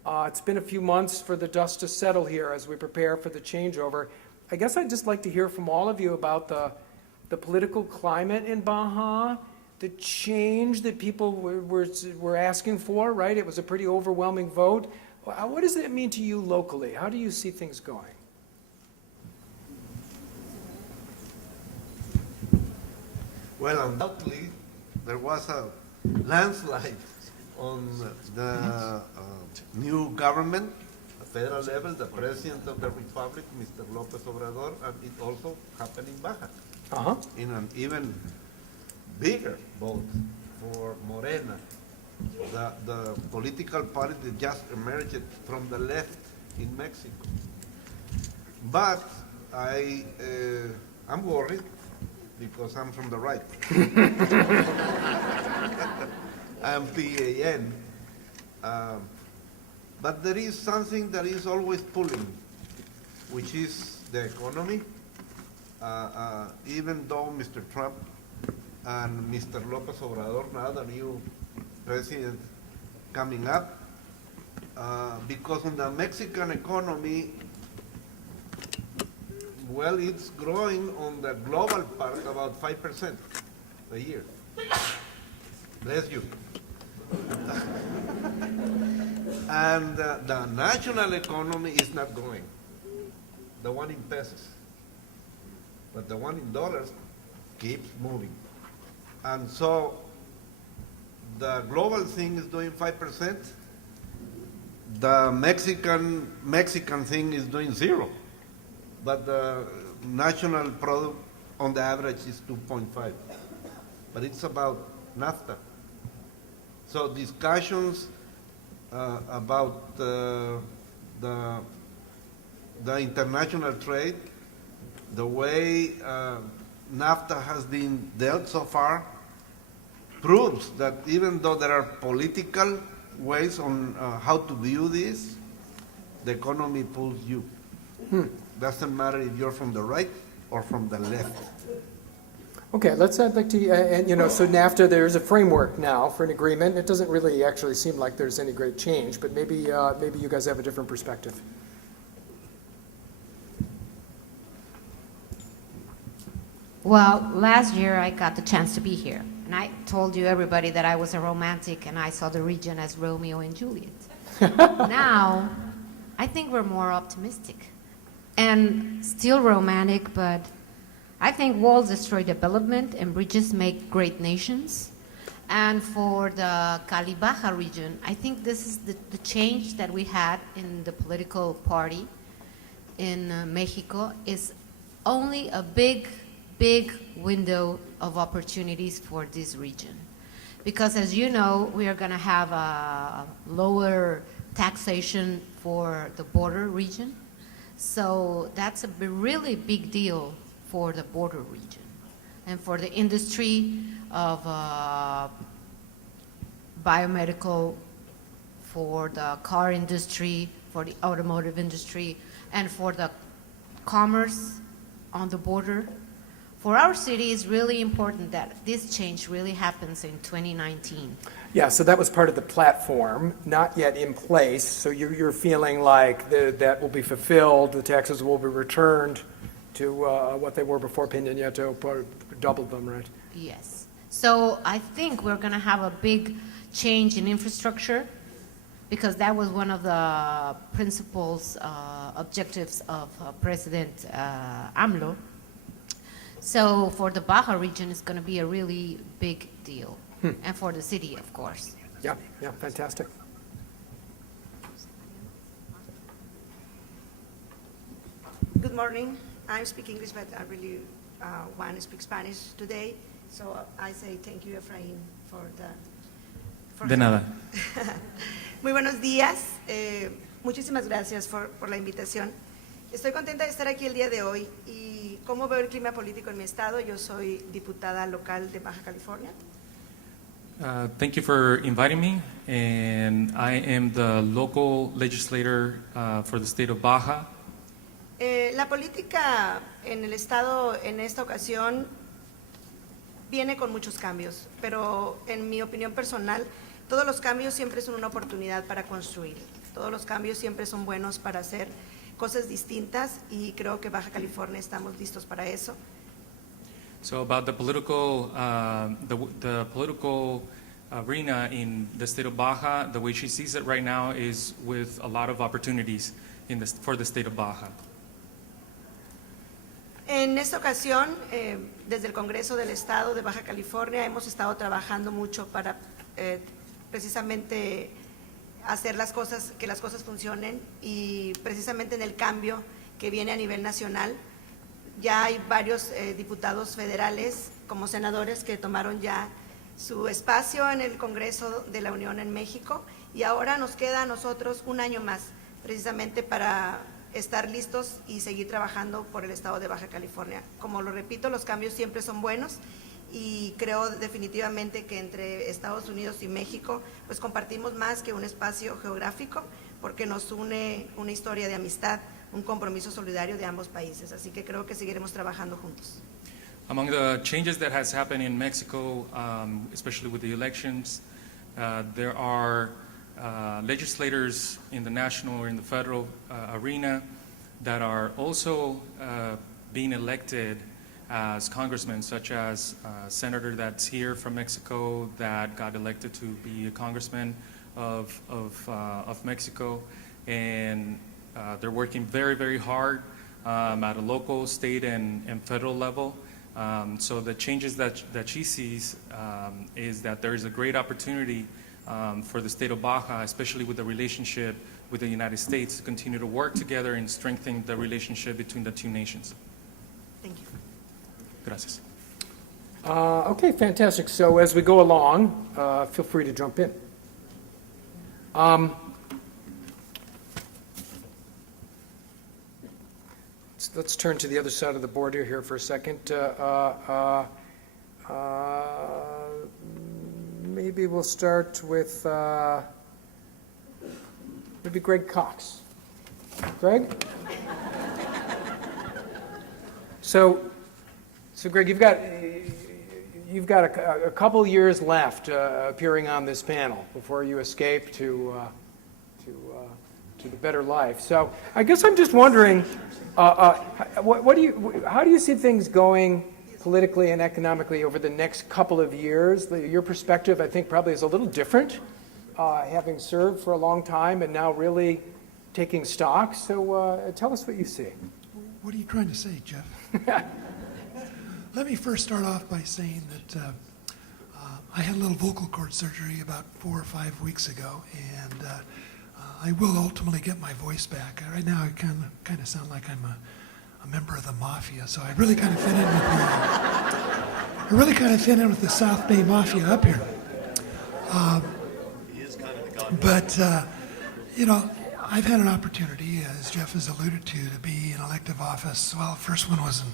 It's been a few months for the dust to settle here as we prepare for the changeover. I guess I'd just like to hear from all of you about the political climate in Baja, the change that people were asking for, right? It was a pretty overwhelming vote. What does that mean to you locally? How do you see things going? Well, undoubtedly, there was a landslide on the new government, at federal level, the President of the Republic, Mr. López Obrador, and it also happened in Baja. In an even bigger vote for Morena, the political party that just emerged from the left in Mexico. But I'm worried because I'm from the right. I'm PAN. But there is something that is always pulling, which is the economy. Even though Mr. Trump and Mr. López Obrador, now the new president coming up, because in the Mexican economy, well, it's growing on the global part about 5% a year. Bless you. And the national economy is not growing, the one in pesos. But the one in dollars keeps moving. And so the global thing is doing 5%. The Mexican thing is doing 0. But the national product on the average is 2.5. But it's about NAFTA. So discussions about the international trade, the way NAFTA has been dealt so far, proves that even though there are political ways on how to view this, the economy pulls you. Doesn't matter if you're from the right or from the left. Okay, I'd like to, and so NAFTA, there's a framework now for an agreement. It doesn't really actually seem like there's any great change, but maybe you guys have a different perspective. Well, last year I got the chance to be here, and I told you everybody that I was a romantic and I saw the region as Romeo and Juliet. Now, I think we're more optimistic and still romantic, but I think walls destroy development and bridges make great nations. And for the Cali Baja region, I think this is the change that we had in the political party in Mexico is only a big window of opportunities for this region. Because as you know, we are going to have a lower taxation for the border region. So that's a really big deal for the border region and for the industry of biomedical, for the car industry, for the automotive industry, and for the commerce on the border. For our city, it's really important that this change really happens in 2019. Yeah, so that was part of the platform, not yet in place. So you're feeling like that will be fulfilled, the taxes will be returned to what they were before Peña Nieto doubled them, right? Yes. So I think we're going to have a big change in infrastructure because that was one of the principles, objectives of President AMLO. So for the Baja region, it's going to be a really big deal. And for the city, of course. Yeah, fantastic. Good morning. I'm speaking English, but I really want to speak Spanish today. So I say thank you, Efraín, for the... De nada. Muy buenos días. Muchísimas gracias por la invitación. Estoy contenta de estar aquí el día de hoy. ¿Y cómo veo el clima político en mi estado? Yo soy diputada local de Baja California. Thank you for inviting me, and I am the local legislator for the state of Baja. La política en el estado en esta ocasión viene con muchos cambios, pero en mi opinión personal, todos los cambios siempre son una oportunidad para construir. Todos los cambios siempre son buenos para hacer cosas distintas y creo que Baja California estamos listos para eso. So about the political arena in the state of Baja, the way she sees it right now is with a lot of opportunities for the state of Baja. En esta ocasión, desde el Congreso del Estado de Baja California, hemos estado trabajando mucho para precisamente hacer que las cosas funcionen y precisamente en el cambio que viene a nivel nacional. Ya hay varios diputados federales como senadores que tomaron ya su espacio en el Congreso de la Unión en México y ahora nos queda a nosotros un año más precisamente para estar listos y seguir trabajando por el estado de Baja California. Como lo repito, los cambios siempre son buenos y creo definitivamente que entre Estados Unidos y México pues compartimos más que un espacio geográfico porque nos une una historia de amistad, un compromiso solidario de ambos países. Así que creo que seguiremos trabajando juntos. Among the changes that has happened in Mexico, especially with the elections, there are legislators in the national or in the federal arena that are also being elected as congressmen, such as a senator that's here from Mexico that got elected to be a congressman of Mexico, and they're working very, very hard at a local, state, and federal level. So the changes that she sees is that there is a great opportunity for the state of Baja, especially with the relationship with the United States, to continue to work together and strengthen the relationship between the two nations. Thank you. Gracias. Okay, fantastic. So as we go along, feel free to jump in. Let's turn to the other side of the board here for a second. Maybe we'll start with maybe Greg Cox. Greg? So Greg, you've got a couple years left appearing on this panel before you escape to the better life. So I guess I'm just wondering, how do you see things going politically and economically over the next couple of years? Your perspective, I think, probably is a little different, having served for a long time and now really taking stock. So tell us what you see. What are you trying to say, Jeff? Let me first start off by saying that I had a little vocal cord surgery about 4 or 5 weeks ago, and I will ultimately get my voice back. Right now, I kind of sound like I'm a member of the mafia, so I really kind of fit in with the South Bay Mafia up here. But you know, I've had an opportunity, as Jeff has alluded to be in elective office. Well, the first one was in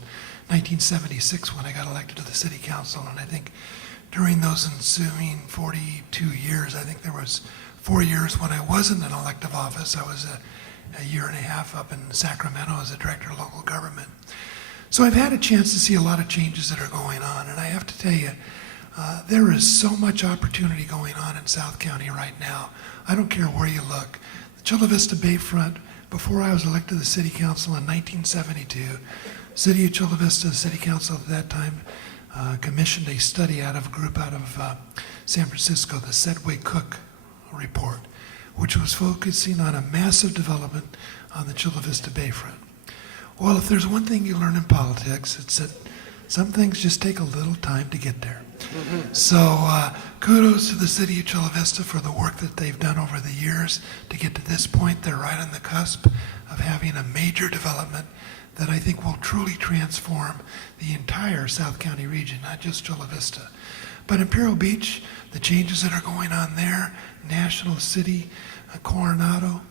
1976 when I got elected to the city council, and I think during those ensuing 42 years, I think there was 4 years when I wasn't in elective office. I was a year and a half up in Sacramento as a director of local government. So I've had a chance to see a lot of changes that are going on, and I have to tell you, there is so much opportunity going on in South County right now. I don't care where you look. The Chula Vista Bayfront, before I was elected to the city council in 1972, City of Chula Vista, the city council at that time, commissioned a study out of a group out of San Francisco, the Sedway Cook report, which was focusing on a massive development on the Chula Vista Bayfront. Well, if there's one thing you learn in politics, it's that some things just take a little time to get there. So kudos to the city of Chula Vista for the work that they've done over the years to get to this point. They're right on the cusp of having a major development that I think will truly transform the entire South County region, not just Chula Vista. But Imperial Beach, the changes that are going on there, National City, Coronado,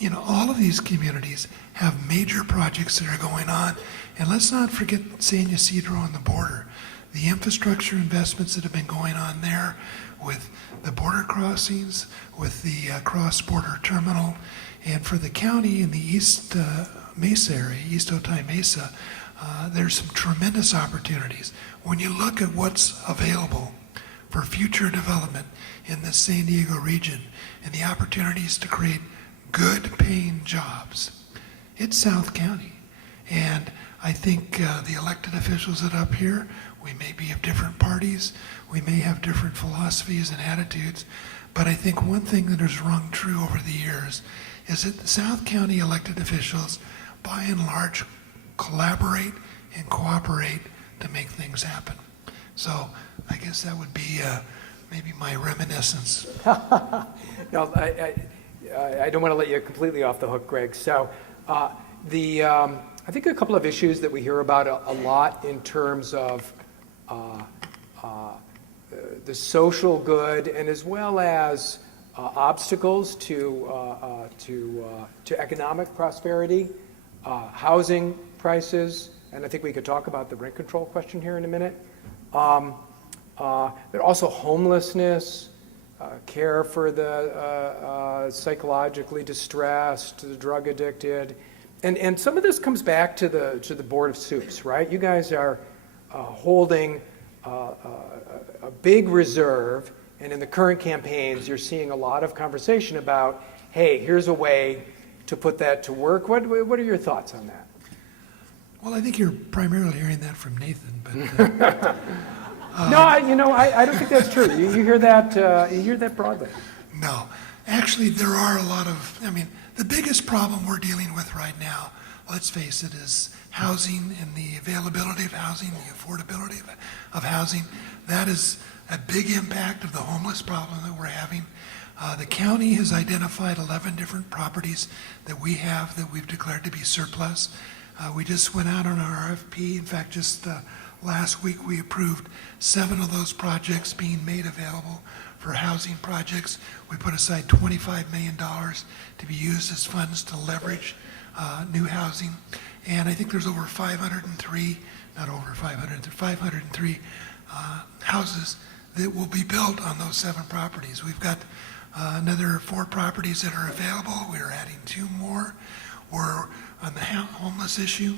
you know, all of these communities have major projects that are going on. And let's not forget San Ysidro on the border. The infrastructure investments that have been going on there with the border crossings, with the cross-border terminal, and for the county in the East Mesa area, East Otay Mesa, there's some tremendous opportunities. When you look at what's available for future development in the San Diego region and the opportunities to create good paying jobs, it's South County. And I think the elected officials that are up here, we may be of different parties, we may have different philosophies and attitudes, but I think one thing that has rung true over the years is that the South County elected officials, by and large, collaborate and cooperate to make things happen. So I guess that would be maybe my reminiscence. No, I don't want to let you completely off the hook, Greg. So I think a couple of issues that we hear about a lot in terms of the social good and as well as obstacles to economic prosperity, housing prices, and I think we could talk about the rent control question here in a minute. But also homelessness, care for the psychologically distressed, the drug addicted, and some of this comes back to the Board of Soups, right? You guys are holding a big reserve, and in the current campaigns, you're seeing a lot of conversation about, hey, here's a way to put that to work. What are your thoughts on that? Well, I think you're primarily hearing that from Nathan, but no, I don't think that's true. You hear that broadly. No, actually, there are a lot of. I mean, the biggest problem we're dealing with right now, let's face it, is housing and the availability of housing, the affordability of housing. That is a big impact of the homeless problem that we're having. The county has identified 11 different properties that we have that we've declared to be surplus. We just went out on our RFP. In fact, just last week we approved 7 of those projects being made available for housing projects. We put aside $25 million to be used as funds to leverage new housing. And I think there's over 503 houses that will be built on those 7 properties. We've got another 4 properties that are available. We're adding 2 more. We're on the homeless issue.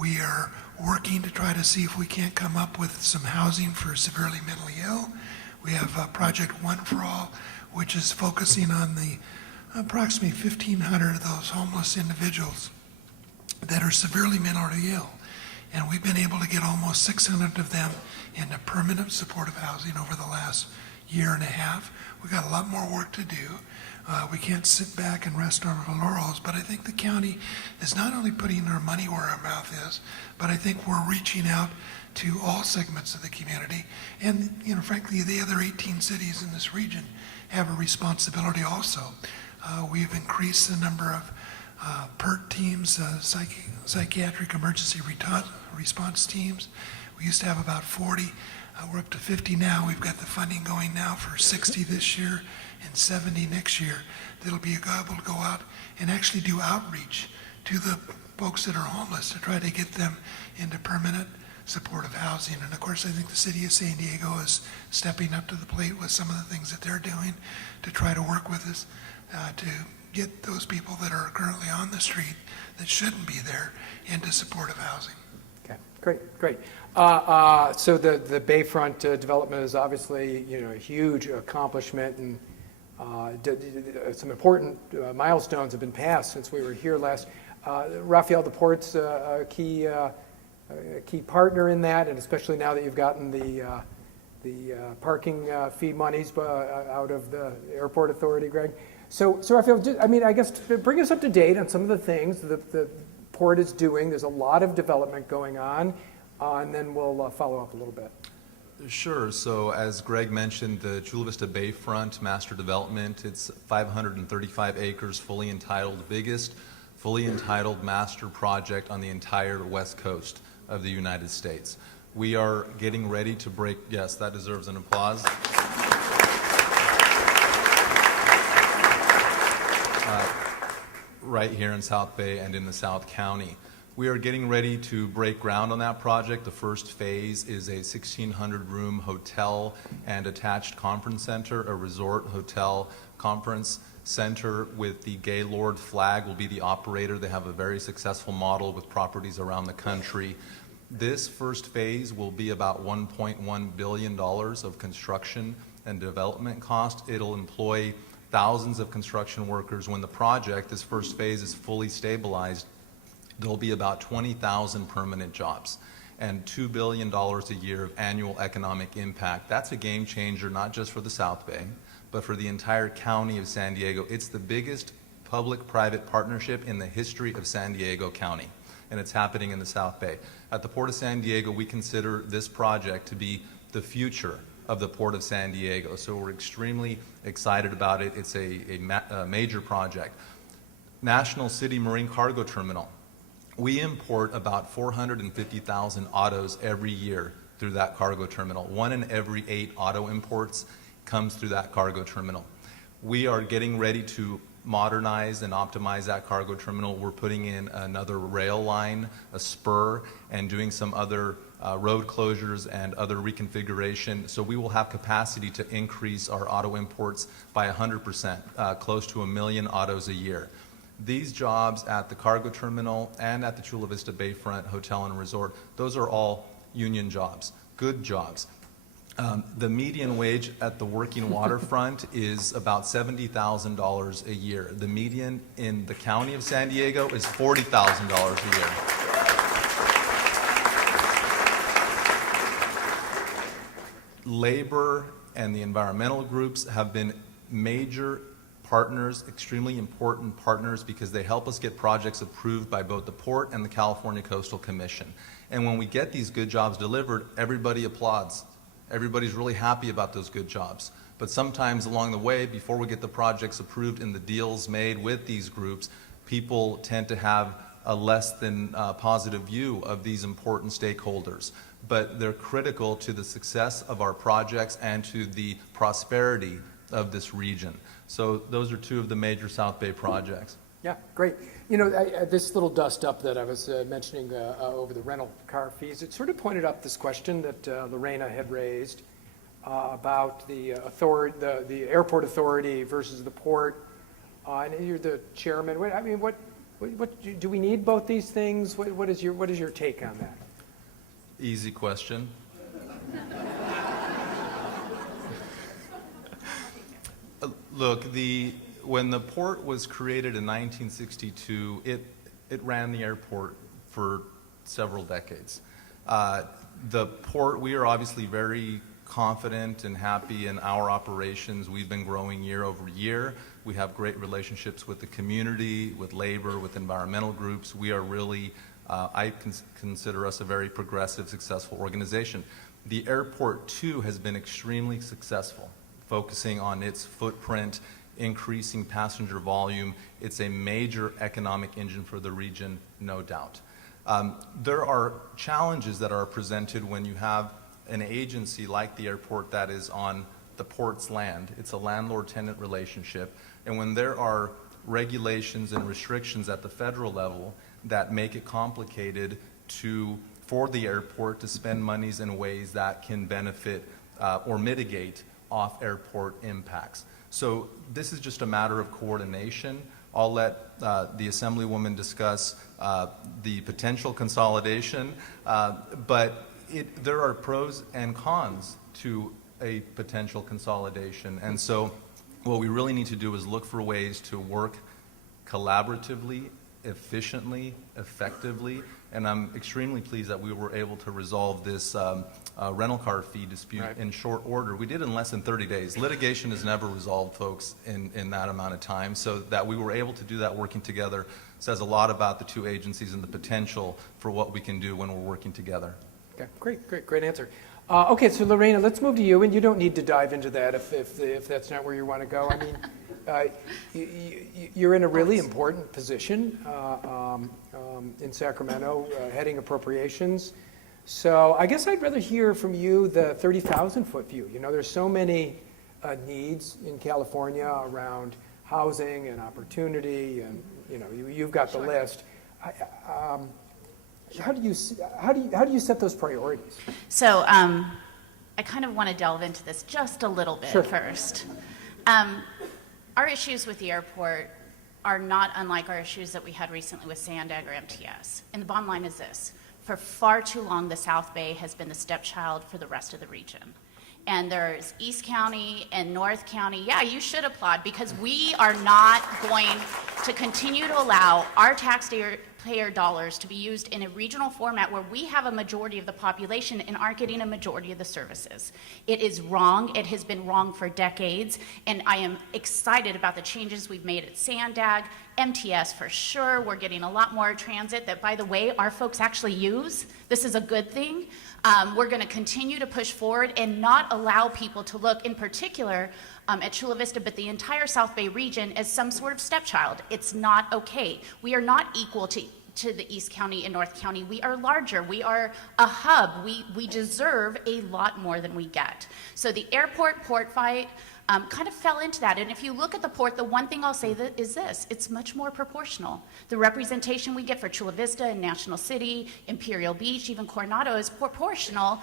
We are working to try to see if we can't come up with some housing for severely mentally ill. We have Project One for All, which is focusing on the approximately 1,500 of those homeless individuals that are severely mentally ill. And we've been able to get almost 600 of them into permanent supportive housing over the last year and a half. We've got a lot more work to do. We can't sit back and rest on our laurels, but I think the county is not only putting our money where our mouth is, but I think we're reaching out to all segments of the community. And, frankly, the other 18 cities in this region have a responsibility also. We've increased the number of PERT teams, psychiatric emergency response teams. We used to have about 40. We're up to 50 now. We've got the funding going now for 60 this year and 70 next year. That'll be able to go out and actually do outreach to the folks that are homeless to try to get them into permanent supportive housing. And of course, I think the city of San Diego is stepping up to the plate with some of the things that they're doing to try to work with us to get those people that are currently on the street that shouldn't be there into supportive housing. Okay, great. So the Bayfront development is obviously, a huge accomplishment, and some important milestones have been passed since we were here last. Rafael Laporte's a key partner in that, and especially now that you've gotten the parking fee monies out of the airport authority, Greg. So Rafael, I guess bring us up to date on some of the things that the port is doing. There's a lot of development going on, and then we'll follow up a little bit. Sure. So as Greg mentioned, the Chula Vista Bayfront Master Development, it's 535 acres, fully entitled, the biggest fully entitled master project on the entire west coast of the United States. We are getting ready to break, yes, that deserves an applause. Right here in South Bay and in the South County. We are getting ready to break ground on that project. The first phase is a 1,600-room hotel and attached conference center, a resort hotel conference center with the Gaylord flag will be the operator. They have a very successful model with properties around the country. This first phase will be about $1.1 billion of construction and development cost. It'll employ thousands of construction workers. When the project, this first phase, is fully stabilized, there'll be about 20,000 permanent jobs and $2 billion a year of annual economic impact. That's a game changer, not just for the South Bay, but for the entire county of San Diego. It's the biggest public-private partnership in the history of San Diego County, and it's happening in the South Bay. At the Port of San Diego, we consider this project to be the future of the Port of San Diego, so we're extremely excited about it. It's a major project. National City Marine Cargo Terminal. We import about 450,000 autos every year through that cargo terminal. 1 in every 8 auto imports comes through that cargo terminal. We are getting ready to modernize and optimize that cargo terminal. We're putting in another rail line, a spur, and doing some other road closures and other reconfiguration. So we will have capacity to increase our auto imports by 100%, close to 1 million autos a year. These jobs at the cargo terminal and at the Chula Vista Bayfront Hotel and Resort, those are all union jobs, good jobs. The median wage at the working waterfront is about $70,000 a year. The median in the county of San Diego is $40,000 a year. Labor and the environmental groups have been major partners, extremely important partners, because they help us get projects approved by both the Port and the California Coastal Commission. And when we get these good jobs delivered, everybody applauds. Everybody's really happy about those good jobs. But sometimes along the way, before we get the projects approved and the deals made with these groups, people tend to have a less than positive view of these important stakeholders. but they're critical to the success of our projects and to the prosperity of this region. So those are two of the major South Bay projects. Yeah, great. You know, this little dust up that I was mentioning over the rental car fees, it sort of pointed up this question that Lorena had raised about the airport authority versus the port. And you're the chairman. I mean, what do we need both these things? What is your take on that? Easy question. Look, when the port was created in 1962, it ran the airport for several decades. The port, we are obviously very confident and happy in our operations. We've been growing year over year. We have great relationships with the community, with labor, with environmental groups. We are really, I consider us a very progressive, successful organization. The airport, too, has been extremely successful, focusing on its footprint, increasing passenger volume. It's a major economic engine for the region, no doubt. There are challenges that are presented when you have an agency like the airport that is on the port's land. It's a landlord-tenant relationship. And when there are regulations and restrictions at the federal level that make it complicated for the airport to spend monies in ways that can benefit or mitigate off-airport impacts. So this is just a matter of coordination. I'll let the Assemblywoman discuss the potential consolidation, but there are pros and cons to a potential consolidation. And so what we really need to do is look for ways to work collaboratively, efficiently, effectively, and I'm extremely pleased that we were able to resolve this rental car fee dispute in short order. We did in less than 30 days. Litigation is never resolved, folks, in that amount of time, so that we were able to do that working together says a lot about the two agencies and the potential for what we can do when we're working together. Okay, great answer. Okay, so Lorena, let's move to you, and you don't need to dive into that if that's not where you want to go. I mean, you're in a really important position in Sacramento, heading appropriations. So I guess I'd rather hear from you the 30,000-foot view. You know, there's so many needs in California around housing and opportunity, and you know, you've got the list. How do you set those priorities? So I kind of want to delve into this just a little bit first. Our issues with the airport are not unlike our issues that we had recently with Sandag or MTS. And the bottom line is this: for far too long, the South Bay has been the stepchild for the rest of the region. And there's East County and North County. Yeah, you should applaud, because we are not going to continue to allow our taxpayer dollars to be used in a regional format where we have a majority of the population and aren't getting a majority of the services. It is wrong. It has been wrong for decades. And I am excited about the changes we've made at Sandag, MTS for sure. We're getting a lot more transit that, by the way, our folks actually use. This is a good thing. We're going to continue to push forward and not allow people to look, in particular, at Chula Vista, but the entire South Bay region, as some sort of stepchild. It's not okay. We are not equal to the East County and North County. We are larger. We are a hub. We deserve a lot more than we get. So the airport-port fight kind of fell into that. And if you look at the port, the one thing I'll say is this: it's much more proportional. The representation we get for Chula Vista and National City, Imperial Beach, even Coronado is proportional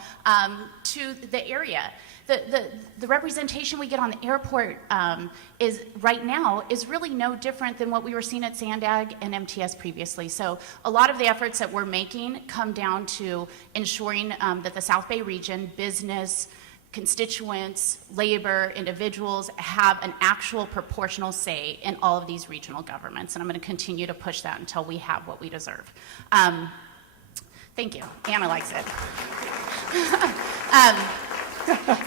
to the area. The representation we get on the airport is right now is really no different than what we were seeing at Sandag and MTS previously. So a lot of the efforts that we're making come down to ensuring that the South Bay region, business, constituents, labor, individuals have an actual proportional say in all of these regional governments. And I'm going to continue to push that until we have what we deserve. Thank you. Anna likes it.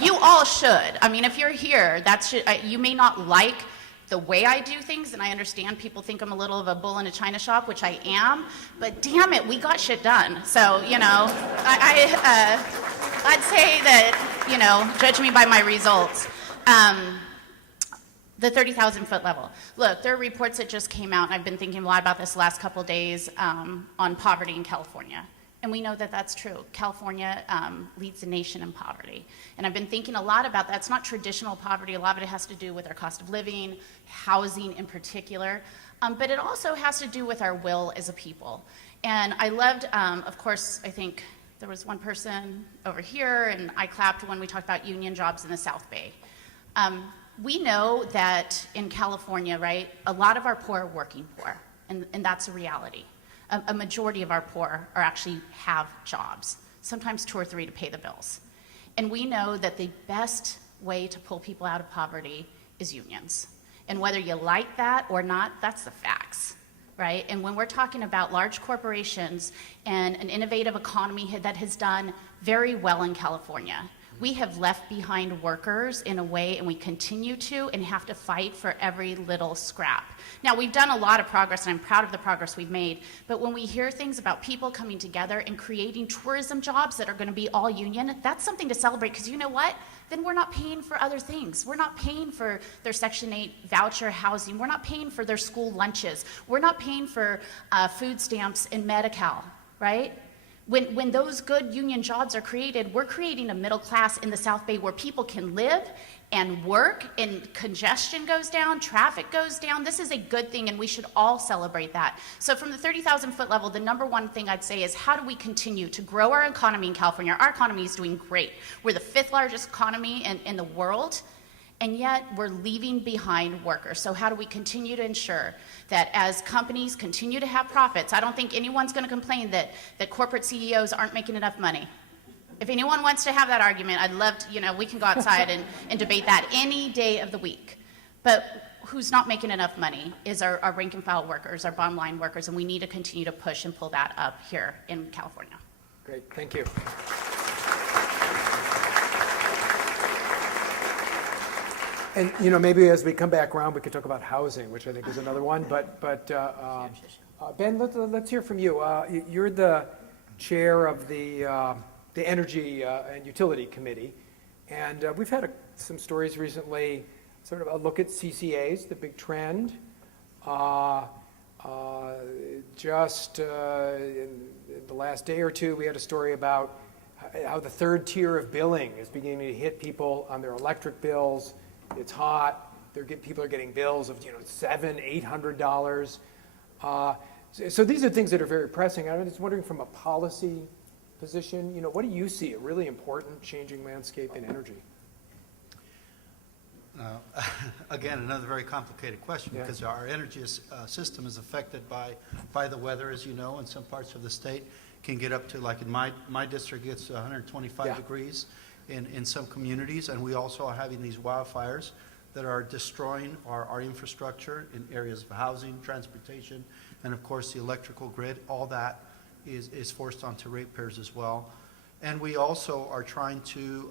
You all should. I mean, if you're here, you may not like the way I do things, and I understand people think I'm a little of a bull in a china shop, which I am, but damn it, we got shit done. So, you know, I'd say that, you know, judge me by my results. The 30,000-foot level. Look, there are reports that just came out, and I've been thinking a lot about this the last couple of days on poverty in California. And we know that that's true. California leads the nation in poverty. And I've been thinking a lot about that. It's not traditional poverty. A lot of it has to do with our cost of living, housing in particular. But it also has to do with our will as a people. And I loved, of course, I think there was one person over here, and I clapped when we talked about union jobs in the South Bay. We know that in California, right, a lot of our poor are working poor, and that's a reality. A majority of our poor are actually have jobs, sometimes 2 or 3 to pay the bills. And we know that the best way to pull people out of poverty is unions. And whether you like that or not, that's the facts, right? And when we're talking about large corporations and an innovative economy that has done very well in California, we have left behind workers in a way, and we continue to, and have to fight for every little scrap. Now, we've done a lot of progress, and I'm proud of the progress we've made, but when we hear things about people coming together and creating tourism jobs that are going to be all union, that's something to celebrate, because you know what? Then we're not paying for other things. We're not paying for their Section 8 voucher housing. We're not paying for their school lunches. We're not paying for food stamps and Medi-Cal, right? When those good union jobs are created, we're creating a middle class in the South Bay where people can live and work, and congestion goes down, traffic goes down. This is a good thing, and we should all celebrate that. So from the 30,000-foot level, the number one thing I'd say is, how do we continue to grow our economy in California? Our economy is doing great. We're the 5th largest economy in the world, and yet we're leaving behind workers. So how do we continue to ensure that as companies continue to have profits, I don't think anyone's going to complain that corporate CEOs aren't making enough money. If anyone wants to have that argument, I'd love to, we can go outside and debate that any day of the week. But who's not making enough money is our rank and file workers, our bottom line workers, and we need to continue to push and pull that up here in California. Great, thank you. And, maybe as we come back around, we could talk about housing, which I think is another one. But Ben, let's hear from you. You're the chair of the Energy and Utility Committee. And we've had some stories recently, sort of a look at CCAs, the big trend. Just in the last day or two, we had a story about how the 3rd tier of billing is beginning to hit people on their electric bills. It's hot. People are getting bills of $700, $800. So these are things that are very pressing. I was just wondering, from a policy position, what do you see a really important changing landscape in energy? Again, another very complicated question, because our energy system is affected by the weather, as you know. In some parts of the state can get up to, like in my district, it's 125 degrees in some communities, and we also are having these wildfires that are destroying our infrastructure in areas of housing, transportation, and of course the electrical grid. All that is forced onto ratepayers as well. And we also are trying to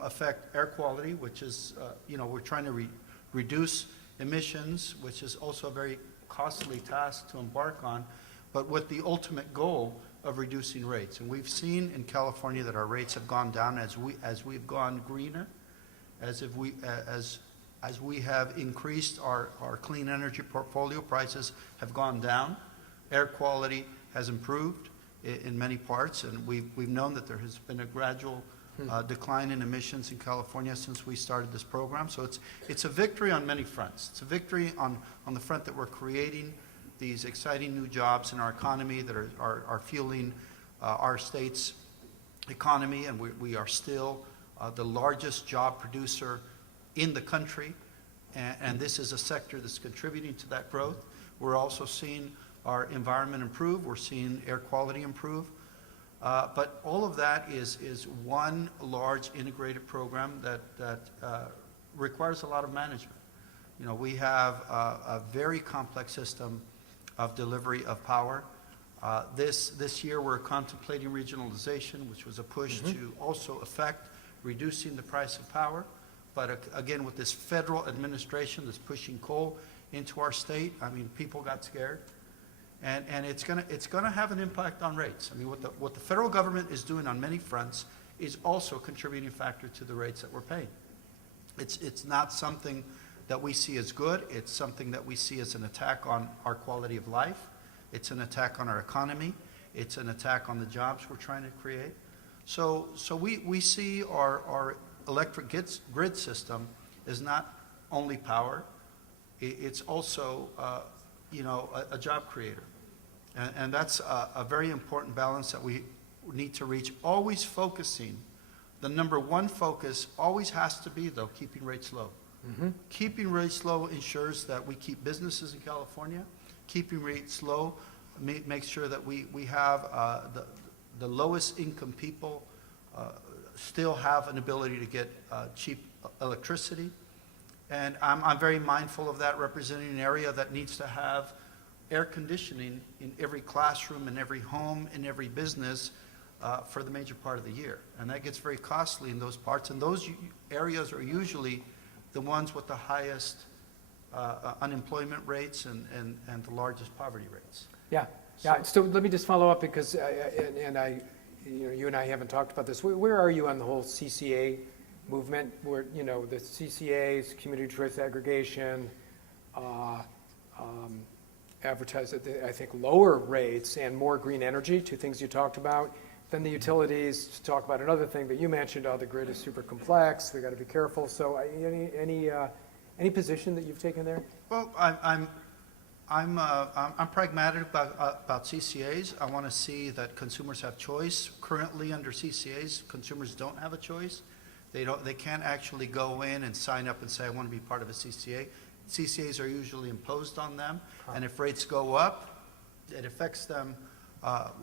affect air quality, which is, we're trying to reduce emissions, which is also a very costly task to embark on, but with the ultimate goal of reducing rates. And we've seen in California that our rates have gone down as we've gone greener, as we have increased our clean energy portfolio. Prices have gone down. Air quality has improved in many parts, and we've known that there has been a gradual decline in emissions in California since we started this program. So it's a victory on many fronts. It's a victory on the front that we're creating these exciting new jobs in our economy that are fueling our state's economy, and we are still the largest job producer in the country, and this is a sector that's contributing to that growth. We're also seeing our environment improve. We're seeing air quality improve. But all of that is one large integrated program that requires a lot of management. We have a very complex system of delivery of power. This year we're contemplating regionalization, which was a push to also affect reducing the price of power. But again, with this federal administration that's pushing coal into our state, people got scared. And it's gonna have an impact on rates. What the federal government is doing on many fronts is also a contributing factor to the rates that we're paying. It's not something that we see as good. It's something that we see as an attack on our quality of life. It's an attack on our economy. It's an attack on the jobs we're trying to create. So we see our electric grid system is not only power, it's also, a job creator. And that's a very important balance that we need to reach, always focusing. The number one focus always has to be, though, keeping rates low. Keeping rates low ensures that we keep businesses in California. Keeping rates low makes sure that we have the lowest income people still have an ability to get cheap electricity. And I'm very mindful of that, representing an area that needs to have air conditioning in every classroom, in every home, in every business for the major part of the year. And that gets very costly in those parts. And those areas are usually the ones with the highest unemployment rates and the largest poverty rates. Yeah. So let me just follow up because, you and I haven't talked about this. Where are you on the whole CCA movement? Where, the CCAs, community choice aggregation, advertise, I think, lower rates and more green energy, two things you talked about. Then the utilities, to talk about another thing that you mentioned, the grid is super complex, we got to be careful. So any position that you've taken there? Well, I'm pragmatic about CCAs. I want to see that consumers have choice. Currently, under CCAs, consumers don't have a choice. They can't actually go in and sign up and say, I want to be part of a CCA. CCAs are usually imposed on them, and if rates go up, it affects them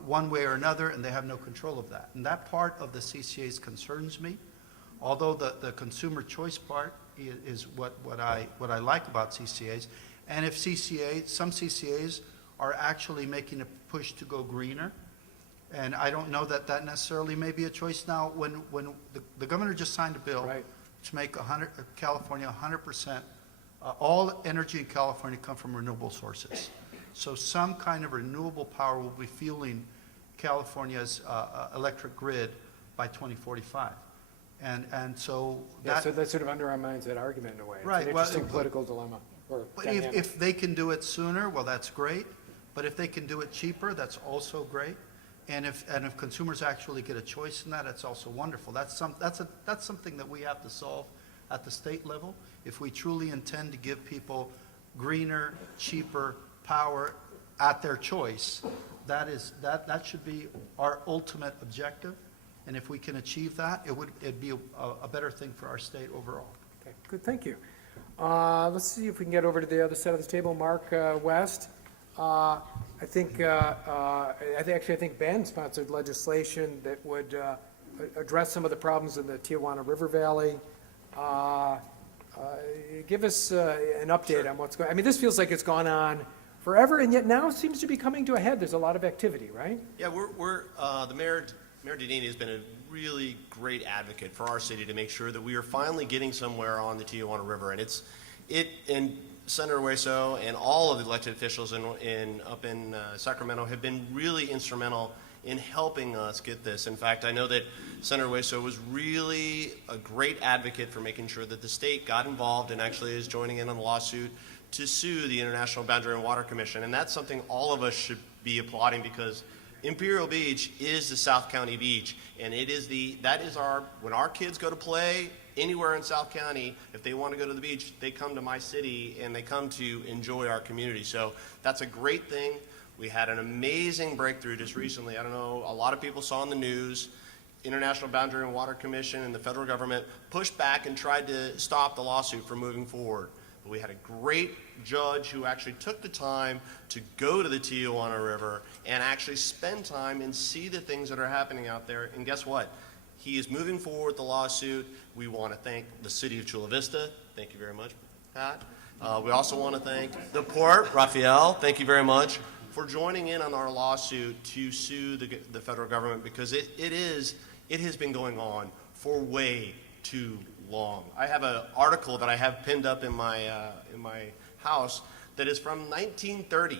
one way or another, and they have no control of that. And that part of the CCAs concerns me, although the consumer choice part is what I like about CCAs. And if some CCAs are actually making a push to go greener, and I don't know that necessarily may be a choice now. When the governor just signed a bill to make California 100%, all energy in California come from renewable sources. So some kind of renewable power will be fueling California's electric grid by 2045. And so that... So that sort of undermines that argument in a way. Right. It's an interesting political dilemma. But if they can do it sooner, well, that's great. But if they can do it cheaper, that's also great. And if consumers actually get a choice in that, it's also wonderful. That's something that we have to solve at the state level. If we truly intend to give people greener, cheaper power at their choice, that should be our ultimate objective. And if we can achieve that, it'd be a better thing for our state overall. Okay, good, thank you. Let's see if we can get over to the other side of the table. Mark West. I think Ben sponsored legislation that would address some of the problems in the Tijuana River Valley. Give us an update on what's going on. I mean, this feels like it's gone on forever, and yet now it seems to be coming to a head. There's a lot of activity, right? Yeah, the Mayor Dedini has been a really great advocate for our city to make sure that we are finally getting somewhere on the Tijuana River, and and Senator Hueso and all of the elected officials up in Sacramento have been really instrumental in helping us get this. In fact, I know that Senator Hueso was really a great advocate for making sure that the state got involved and actually is joining in on the lawsuit to sue the International Boundary and Water Commission. And that's something all of us should be applauding, because Imperial Beach is the South County beach, and when our kids go to play anywhere in South County, if they want to go to the beach, they come to my city and they come to enjoy our community. So that's a great thing. We had an amazing breakthrough just recently. I don't know, a lot of people saw in the news, International Boundary and Water Commission and the federal government pushed back and tried to stop the lawsuit from moving forward. But we had a great judge who actually took the time to go to the Tijuana River and actually spend time and see the things that are happening out there. And guess what? He is moving forward the lawsuit. We want to thank the city of Chula Vista. Thank you very much, Pat. We also want to thank the port, Rafael. Thank you very much for joining in on our lawsuit to sue the federal government, because it has been going on for way too long. I have an article that I have pinned up in my house that is from 1930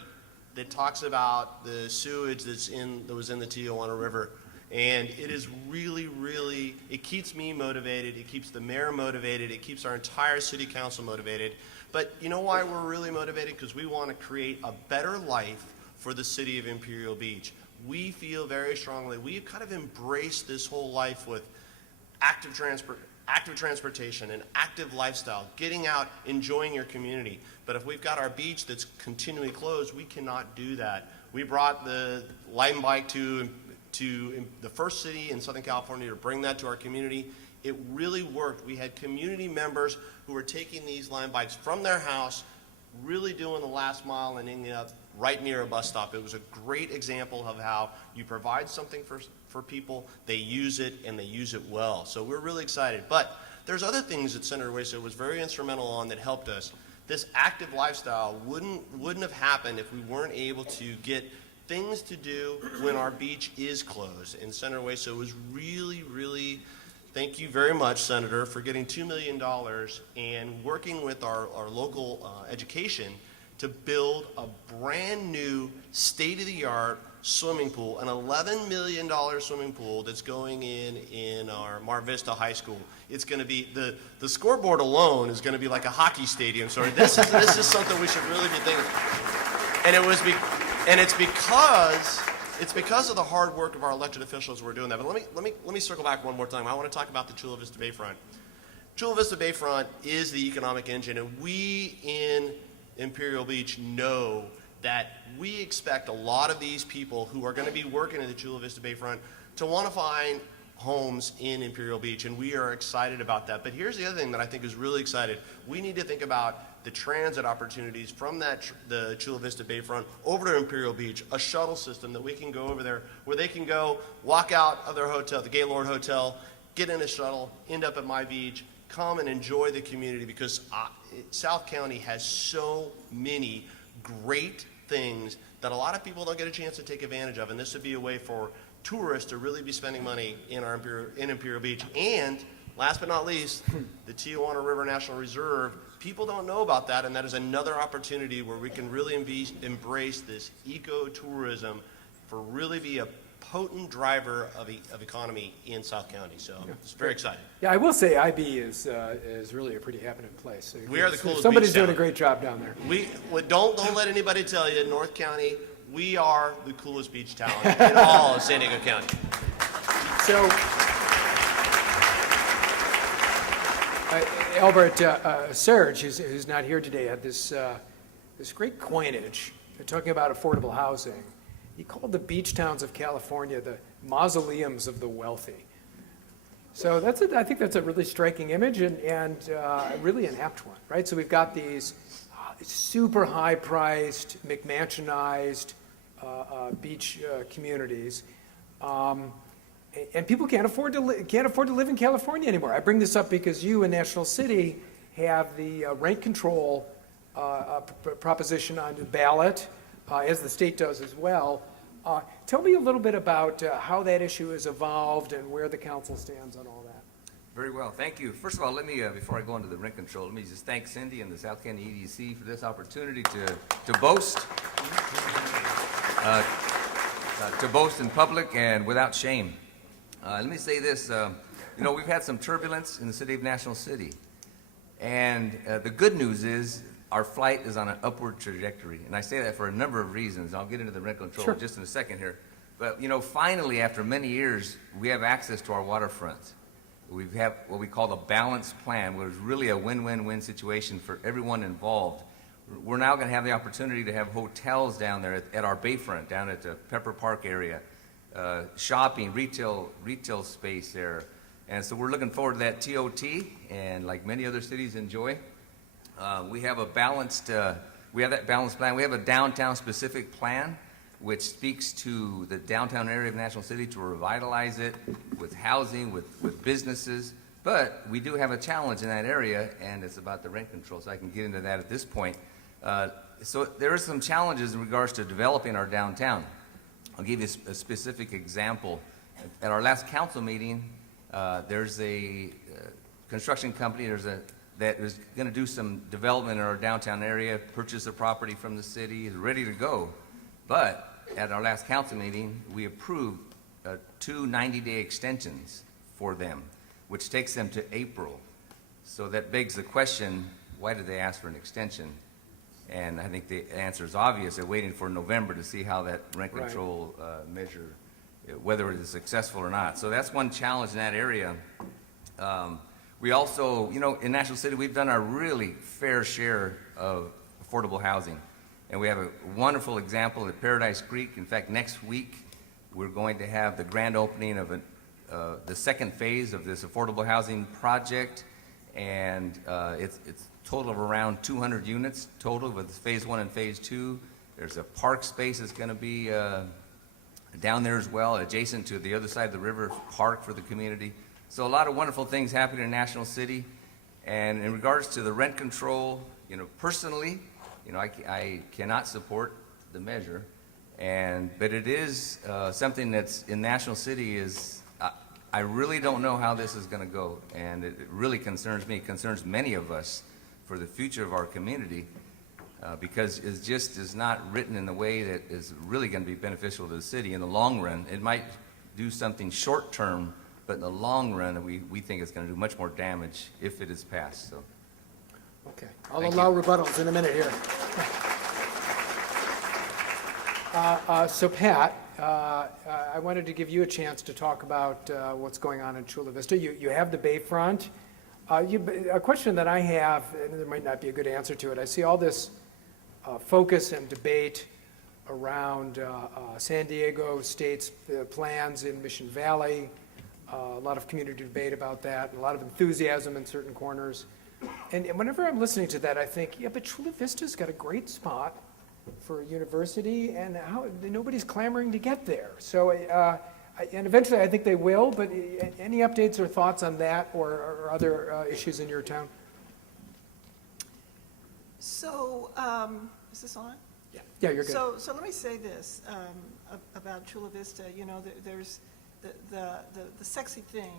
that talks about the sewage that was in the Tijuana River. And it is really, really, it keeps me motivated, it keeps the mayor motivated, it keeps our entire city council motivated. But you know why we're really motivated? Because we want to create a better life for the city of Imperial Beach. We feel very strongly, we've kind of embraced this whole life with active transportation, an active lifestyle, getting out, enjoying your community. But if we've got our beach that's continually closed, we cannot do that. We brought the Lime Bike to the first city in Southern California to bring that to our community. It really worked. We had community members who were taking these Lime Bikes from their house, really doing the last mile and ending up right near a bus stop. It was a great example of how you provide something for people, they use it, and they use it well. So we're really excited. But there's other things that Senator Hueso was very instrumental on that helped us. This active lifestyle wouldn't have happened if we weren't able to get things to do when our beach is closed. And Senator Hueso was really, thank you very much, Senator, for getting $2 million and working with our local education to build a brand new state-of-the-art swimming pool, an $11 million swimming pool that's going in our Mar Vista High School. It's going to be, the scoreboard alone is going to be like a hockey stadium. So this is something we should really be thinking. And it's because of the hard work of our elected officials we're doing that. But let me circle back one more time. I want to talk about the Chula Vista Bayfront. Chula Vista Bayfront is the economic engine, and we in Imperial Beach know that we expect a lot of these people who are going to be working in the Chula Vista Bayfront to want to find homes in Imperial Beach, and we are excited about that. But here's the other thing that I think is really exciting. We need to think about the transit opportunities from the Chula Vista Bayfront over to Imperial Beach, a shuttle system that we can go over there where they can go walk out of their hotel, the Gaylord Hotel, get in a shuttle, end up at my beach, come and enjoy the community, because South County has so many great things that a lot of people don't get a chance to take advantage of, and this would be a way for tourists to really be spending money in Imperial Beach. And last but not least, the Tijuana River National Reserve. People don't know about that, and that is another opportunity where we can really embrace this ecotourism for really be a potent driver of economy in South County. So it's very exciting. Yeah, I will say IB is really a pretty happening place. We are the coolest Somebody's beach doing town. a great job down there. Don't let anybody tell you, North County, we are the coolest beach town in all of San Diego County. So, Albert, Serge, who's not here today, had this great coinage talking about affordable housing. He called the beach towns of California the mausoleums of the wealthy. So I think that's a really striking image and really an apt one, right? So we've got these super high-priced, McMansionized beach communities, and people can't afford to live in California anymore. I bring this up because you in National City have the rent control proposition on the ballot, as the state does as well. Tell me a little bit about how that issue has evolved and where the council stands on all that. Very well, thank you. First of all, let me, before I go into the rent control, let me just thank Cindy and the South County EDC for this opportunity to boast in public and without shame. Let me say this, we've had some turbulence in the city of National City, and the good news is our flight is on an upward trajectory, and I say that for a number of reasons. I'll get into the rent control just in a second here. But, finally, after many years, we have access to our waterfront. We have what we call the balanced plan, which is really a win-win-win situation for everyone involved. We're now going to have the opportunity to have hotels down there at our bayfront, down at the Pepper Park area, shopping, retail space there. And so we're looking forward to that TOT, and like many other cities enjoy. We have that balanced plan. We have a downtown-specific plan, which speaks to the downtown area of National City to revitalize it with housing, with businesses. But we do have a challenge in that area, and it's about the rent control, so I can get into that at this point. So there are some challenges in regards to developing our downtown. I'll give you a specific example. At our last council meeting, there's a construction company that is going to do some development in our downtown area, purchase a property from the city, is ready to go. But at our last council meeting, we approved 2 90-day extensions for them, which takes them to April. So that begs the question, why did they ask for an extension? And I think the answer is obvious. They're waiting for November to see how that rent Right. control measure, whether it is successful or not. So that's one challenge in that area. We also, in National City, we've done our really fair share of affordable housing. And we have a wonderful example at Paradise Creek. In fact, next week, we're going to have the grand opening of the second phase of this affordable housing project. And it's a total of around 200 units total with phase 1 and phase 2. There's a park space that's going to be down there as well, adjacent to the other side of the river park for the community. So a lot of wonderful things happening in National City. And in regards to the rent control, personally, I cannot support the measure, but it is something that's in National City I really don't know how this is going to go, and it really concerns me, concerns many of us for the future of our community, because it just is not written in the way that is really going to be beneficial to the city in the long run. It might do something short term, but in the long run, we think it's going to do much more damage if it is passed. So. Okay, I'll Thank allow you. rebuttals in a minute here. So Pat, I wanted to give you a chance to talk about what's going on in Chula Vista. You have the Bayfront. A question that I have, and there might not be a good answer to it, I see all this focus and debate around San Diego State's plans in Mission Valley, a lot of community debate about that, and a lot of enthusiasm in certain corners. And whenever I'm listening to that, I think, yeah, but Chula Vista's got a great spot for a university, and nobody's clamoring to get there. So, and eventually I think they will, but any updates or thoughts on that or other issues in your town? So, is this on? Yeah, you're good. So let me say this about Chula Vista. There's the sexy thing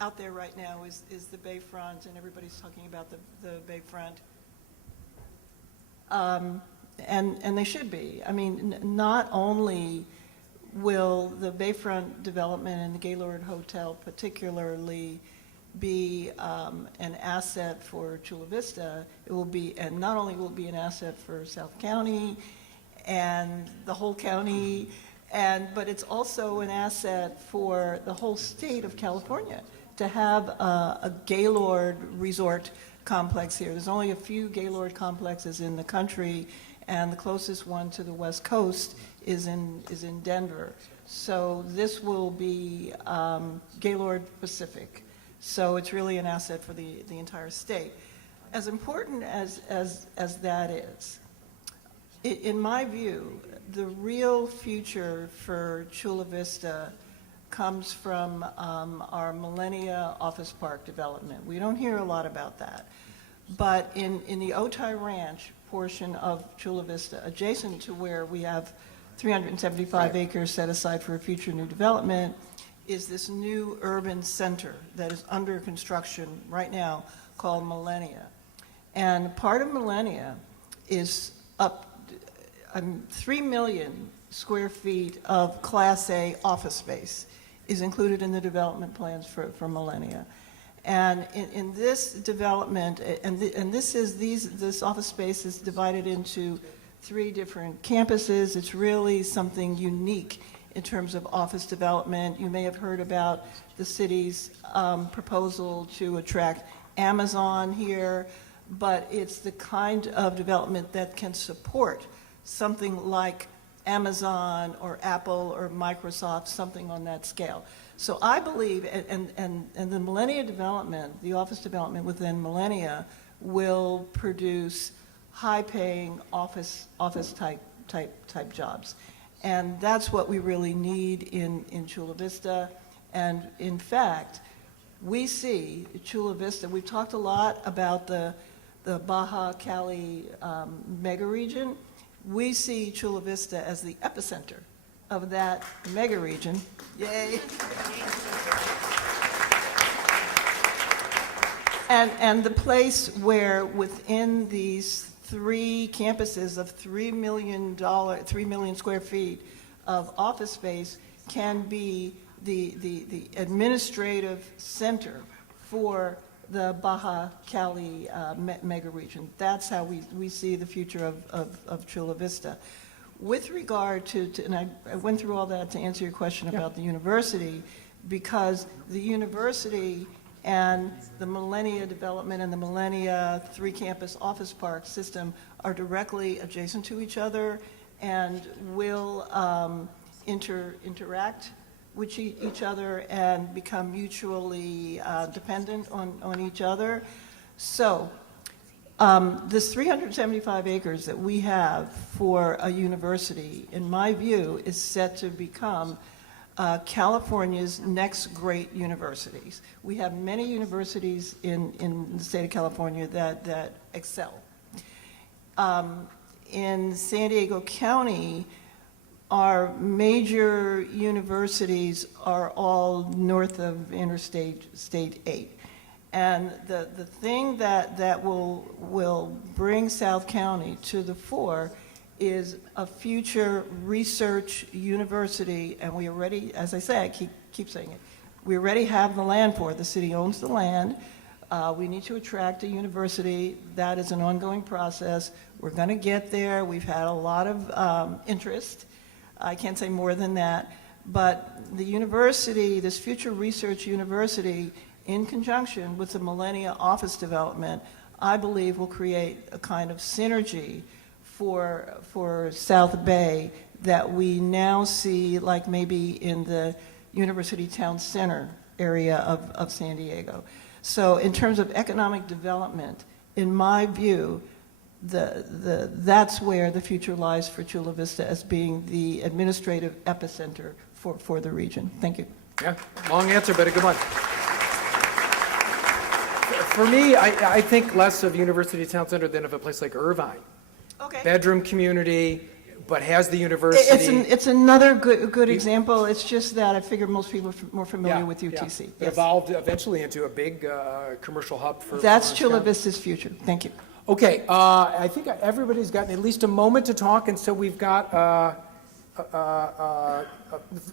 out there right now is the Bayfront, and everybody's talking about the Bayfront. And they should be. I mean, not only will the Bayfront development and the Gaylord Hotel particularly be an asset for Chula Vista, it will be, and not only will it be an asset for South County and the whole county, but it's also an asset for the whole state of California to have a Gaylord resort complex here. There's only a few Gaylord complexes in the country, and the closest one to the West Coast is in Denver. So this will be Gaylord Pacific. So it's really an asset for the entire state. As important as that is, in my view, the real future for Chula Vista comes from our Millennia Office Park development. We don't hear a lot about that. But in the Otay Ranch portion of Chula Vista, adjacent to where we have 375 acres set aside for a future new development, is this new urban center that is under construction right now called Millennia. And part of Millennia is up 3 million square feet of Class A office space is included in the development plans for Millennia. And in this development, this office space is divided into 3 different campuses. It's really something unique in terms of office development. You may have heard about the city's proposal to attract Amazon here, but it's the kind of development that can support something like Amazon or Apple or Microsoft, something on that scale. So I believe, and the Millennia development, the office development within Millennia, will produce high-paying office type jobs, and that's what we really need in Chula Vista. And in fact, we see Chula Vista. We've talked a lot about the Baja Cali mega region. We see Chula Vista as the epicenter of that mega region. Yay! And the place where within these 3 campuses of $3 million square feet of office space can be the administrative center for the Baja Cali mega region. That's how we see the future of Chula Vista. With regard to and I went through all that to answer your question about the university, because the university and the Millennia Development and the Millennia three-campus office park system are directly adjacent to each other and will interact with each other and become mutually dependent on each other. So this 375 acres that we have for a university, in my view, is set to become California's next great universities. We have many universities in the state of California that excel. In San Diego County, our major universities are all north of Interstate State 8. And the thing that will bring South County to the fore is a future research university, and we already, as I say, I keep saying it, we already have the land for it. The city owns the land. We need to attract a university. That is an ongoing process. We're going to get there. We've had a lot of interest. I can't say more than that. But the university, this future research university, in conjunction with the Millennia office development, I believe will create a kind of synergy for South Bay that we now see, like maybe in the University Town Center area of San Diego. So in terms of economic development, in my view, that's where the future lies for Chula Vista as being the administrative epicenter for the region. Thank you. Yeah, long answer, but a good one. For me, I think less of University Town Center than of a place like Irvine. Okay. Bedroom community, but has the university. It's another good example. It's just that I figure most people are more familiar with UTC. It Yes. evolved eventually into a big commercial hub for. That's Orange Chula County. Vista's future. Thank you. Okay, I think everybody's gotten at least a moment to talk, and so we've got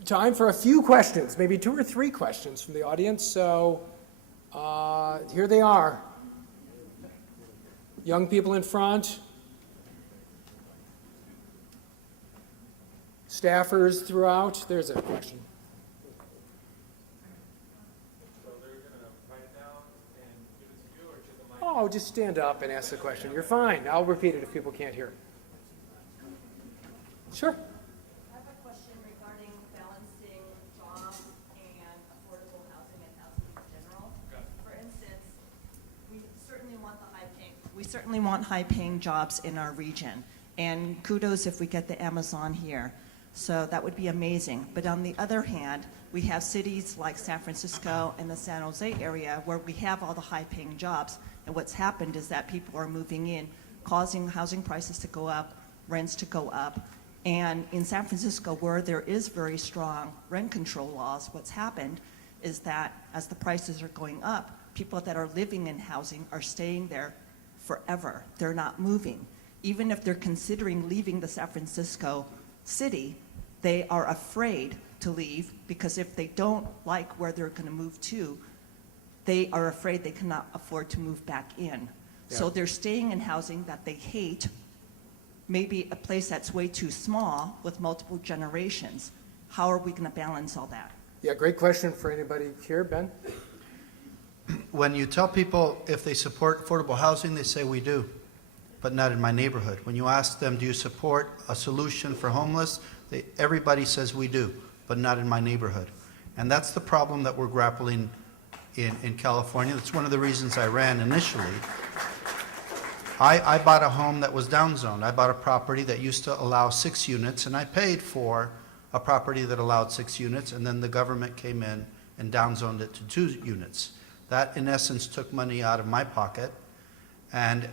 time for a few questions, maybe 2 or 3 questions from the audience. So here they are. Young people in front. Staffers throughout. There's a question. Oh, just stand up and ask the question. You're fine. I'll repeat it if people can't hear. Sure. I have a question regarding balancing jobs and affordable housing and housing in general. For instance, we certainly want high-paying jobs in our region, and kudos if we get the Amazon here. So that would be amazing. But on the other hand, we have cities like San Francisco and the San Jose area where we have all the high-paying jobs. And what's happened is that people are moving in, causing housing prices to go up, rents to go up. And in San Francisco, where there is very strong rent control laws, what's happened is that as the prices are going up, people that are living in housing are staying there forever. They're not moving. Even if they're considering leaving the San Francisco city, they are afraid to leave because if they don't like where they're going to move to, they are afraid they cannot afford to move back in. So they're staying in housing that they hate, maybe a place that's way too small with multiple generations. How are we going to balance all that? Yeah, great question for anybody here. Ben? When you tell people if they support affordable housing, they say we do, but not in my neighborhood. When you ask them, do you support a solution for homeless, everybody says we do, but not in my neighborhood. And that's the problem that we're grappling in California. That's one of the reasons I ran initially. I bought a home that was downzoned. I bought a property that used to allow 6 units, and I paid for a property that allowed 6 units, and then the government came in and downzoned it to 2 units. That, in essence, took money out of my pocket, and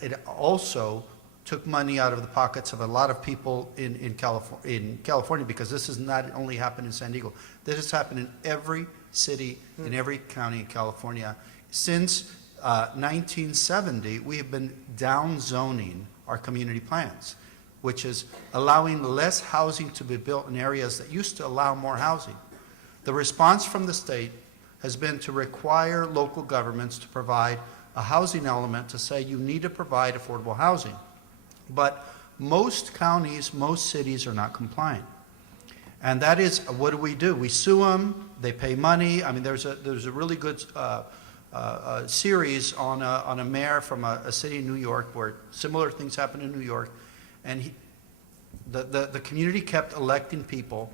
it also took money out of the pockets of a lot of people in California, because this has not only happened in San Diego. This has happened in every city, in every county in California. Since 1970, we have been downzoning our community plans, which is allowing less housing to be built in areas that used to allow more housing. The response from the state has been to require local governments to provide a housing element to say you need to provide affordable housing. But most counties, most cities are not compliant. And that is, what do? We sue them, they pay money. I mean, there's a really good series on a mayor from a city in New York where similar things happened in New York. And the community kept electing people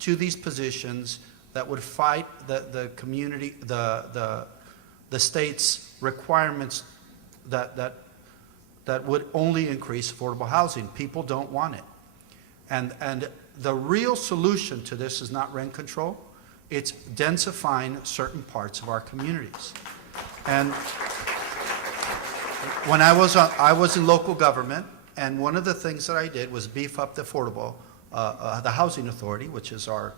to these positions that would fight the community, the state's requirements that would only increase affordable housing. People don't want it. And the real solution to this is not rent control. It's densifying certain parts of our communities. And when I was in local government, and one of the things that I did was beef up the the housing authority, which is our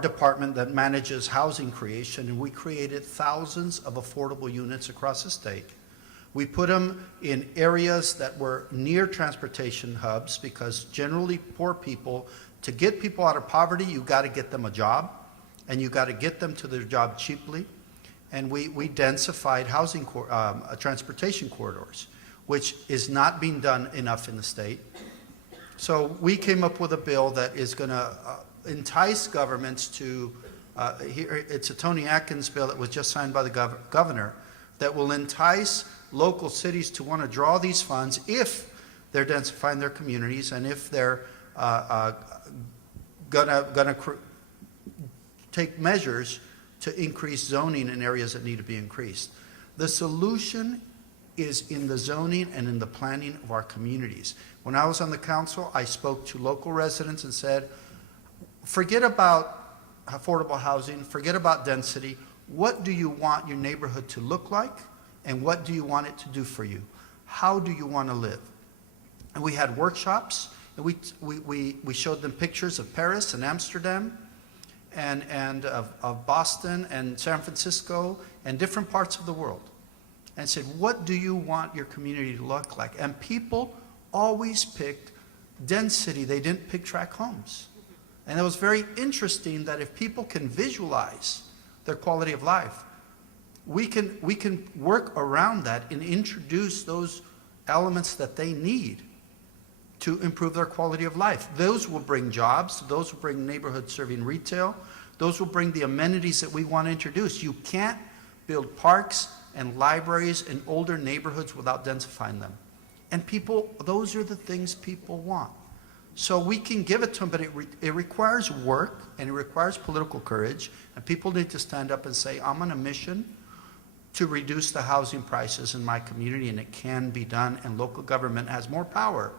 department that manages housing creation, and we created thousands of affordable units across the state. We put them in areas that were near transportation hubs because generally poor people, to get people out of poverty, you got to get them a job, and you got to get them to their job cheaply. And we densified housing transportation corridors, which is not being done enough in the state. So we came up with a bill that is going to entice governments to, it's a Tony Atkins bill that was just signed by the governor, that will entice local cities to want to draw these funds if they're densifying their communities and if they're gonna take measures to increase zoning in areas that need to be increased. The solution is in the zoning and in the planning of our communities. When I was on the council, I spoke to local residents and said, forget about affordable housing, forget about density. What do you want your neighborhood to look like? And what do you want it to do for you? How do you want to live? And we had workshops, and we showed them pictures of Paris and Amsterdam and of Boston and San Francisco and different parts of the world. And said, what do you want your community to look like? And people always picked density. They didn't pick tract homes. And it was very interesting that if people can visualize their quality of life, we can work around that and introduce those elements that they need to improve their quality of life. Those will bring jobs, those will bring neighborhood serving retail, those will bring the amenities that we want to introduce. You can't build parks and libraries in older neighborhoods without densifying them. And people, those are the things people want. So we can give it to them, but it requires work and it requires political courage, and people need to stand up and say, I'm on a mission to reduce the housing prices in my community, and it can be done, and local government has more power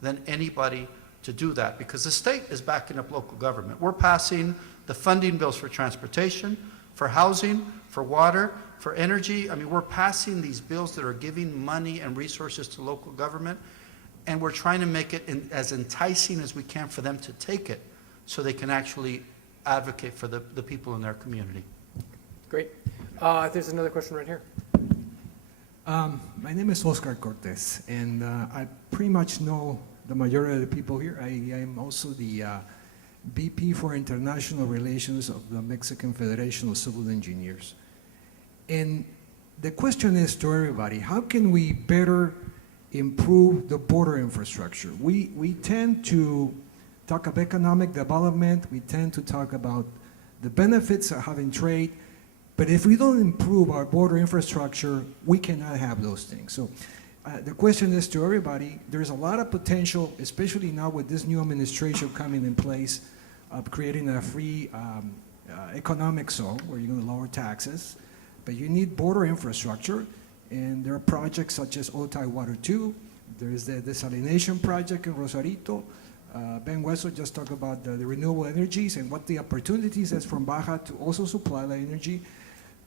than anybody to do that because the state is backing up local government. We're passing the funding bills for transportation, for housing, for water, for energy. I mean, we're passing these bills that are giving money and resources to local government, and we're trying to make it as enticing as we can for them to take it so they can actually advocate for the people in their community. Great. There's another question right here. My name is Oscar Cortez, and I pretty much know the majority of the people here. I am also the VP for International Relations of the Mexican Federation of Civil Engineers. And the question is to everybody, how can we better improve the border infrastructure? We tend to talk about economic development, we tend to talk about the benefits of having trade, but if we don't improve our border infrastructure, we cannot have those things. So the question is to everybody, there's a lot of potential, especially now with this new administration coming in place, of creating a free economic zone where you're going to lower taxes, but you need border infrastructure, and there are projects such as Otay Water 2, there is the desalination project in Rosarito. Ben Wesso just talked about the renewable energies and what the opportunities is from Baja to also supply the energy.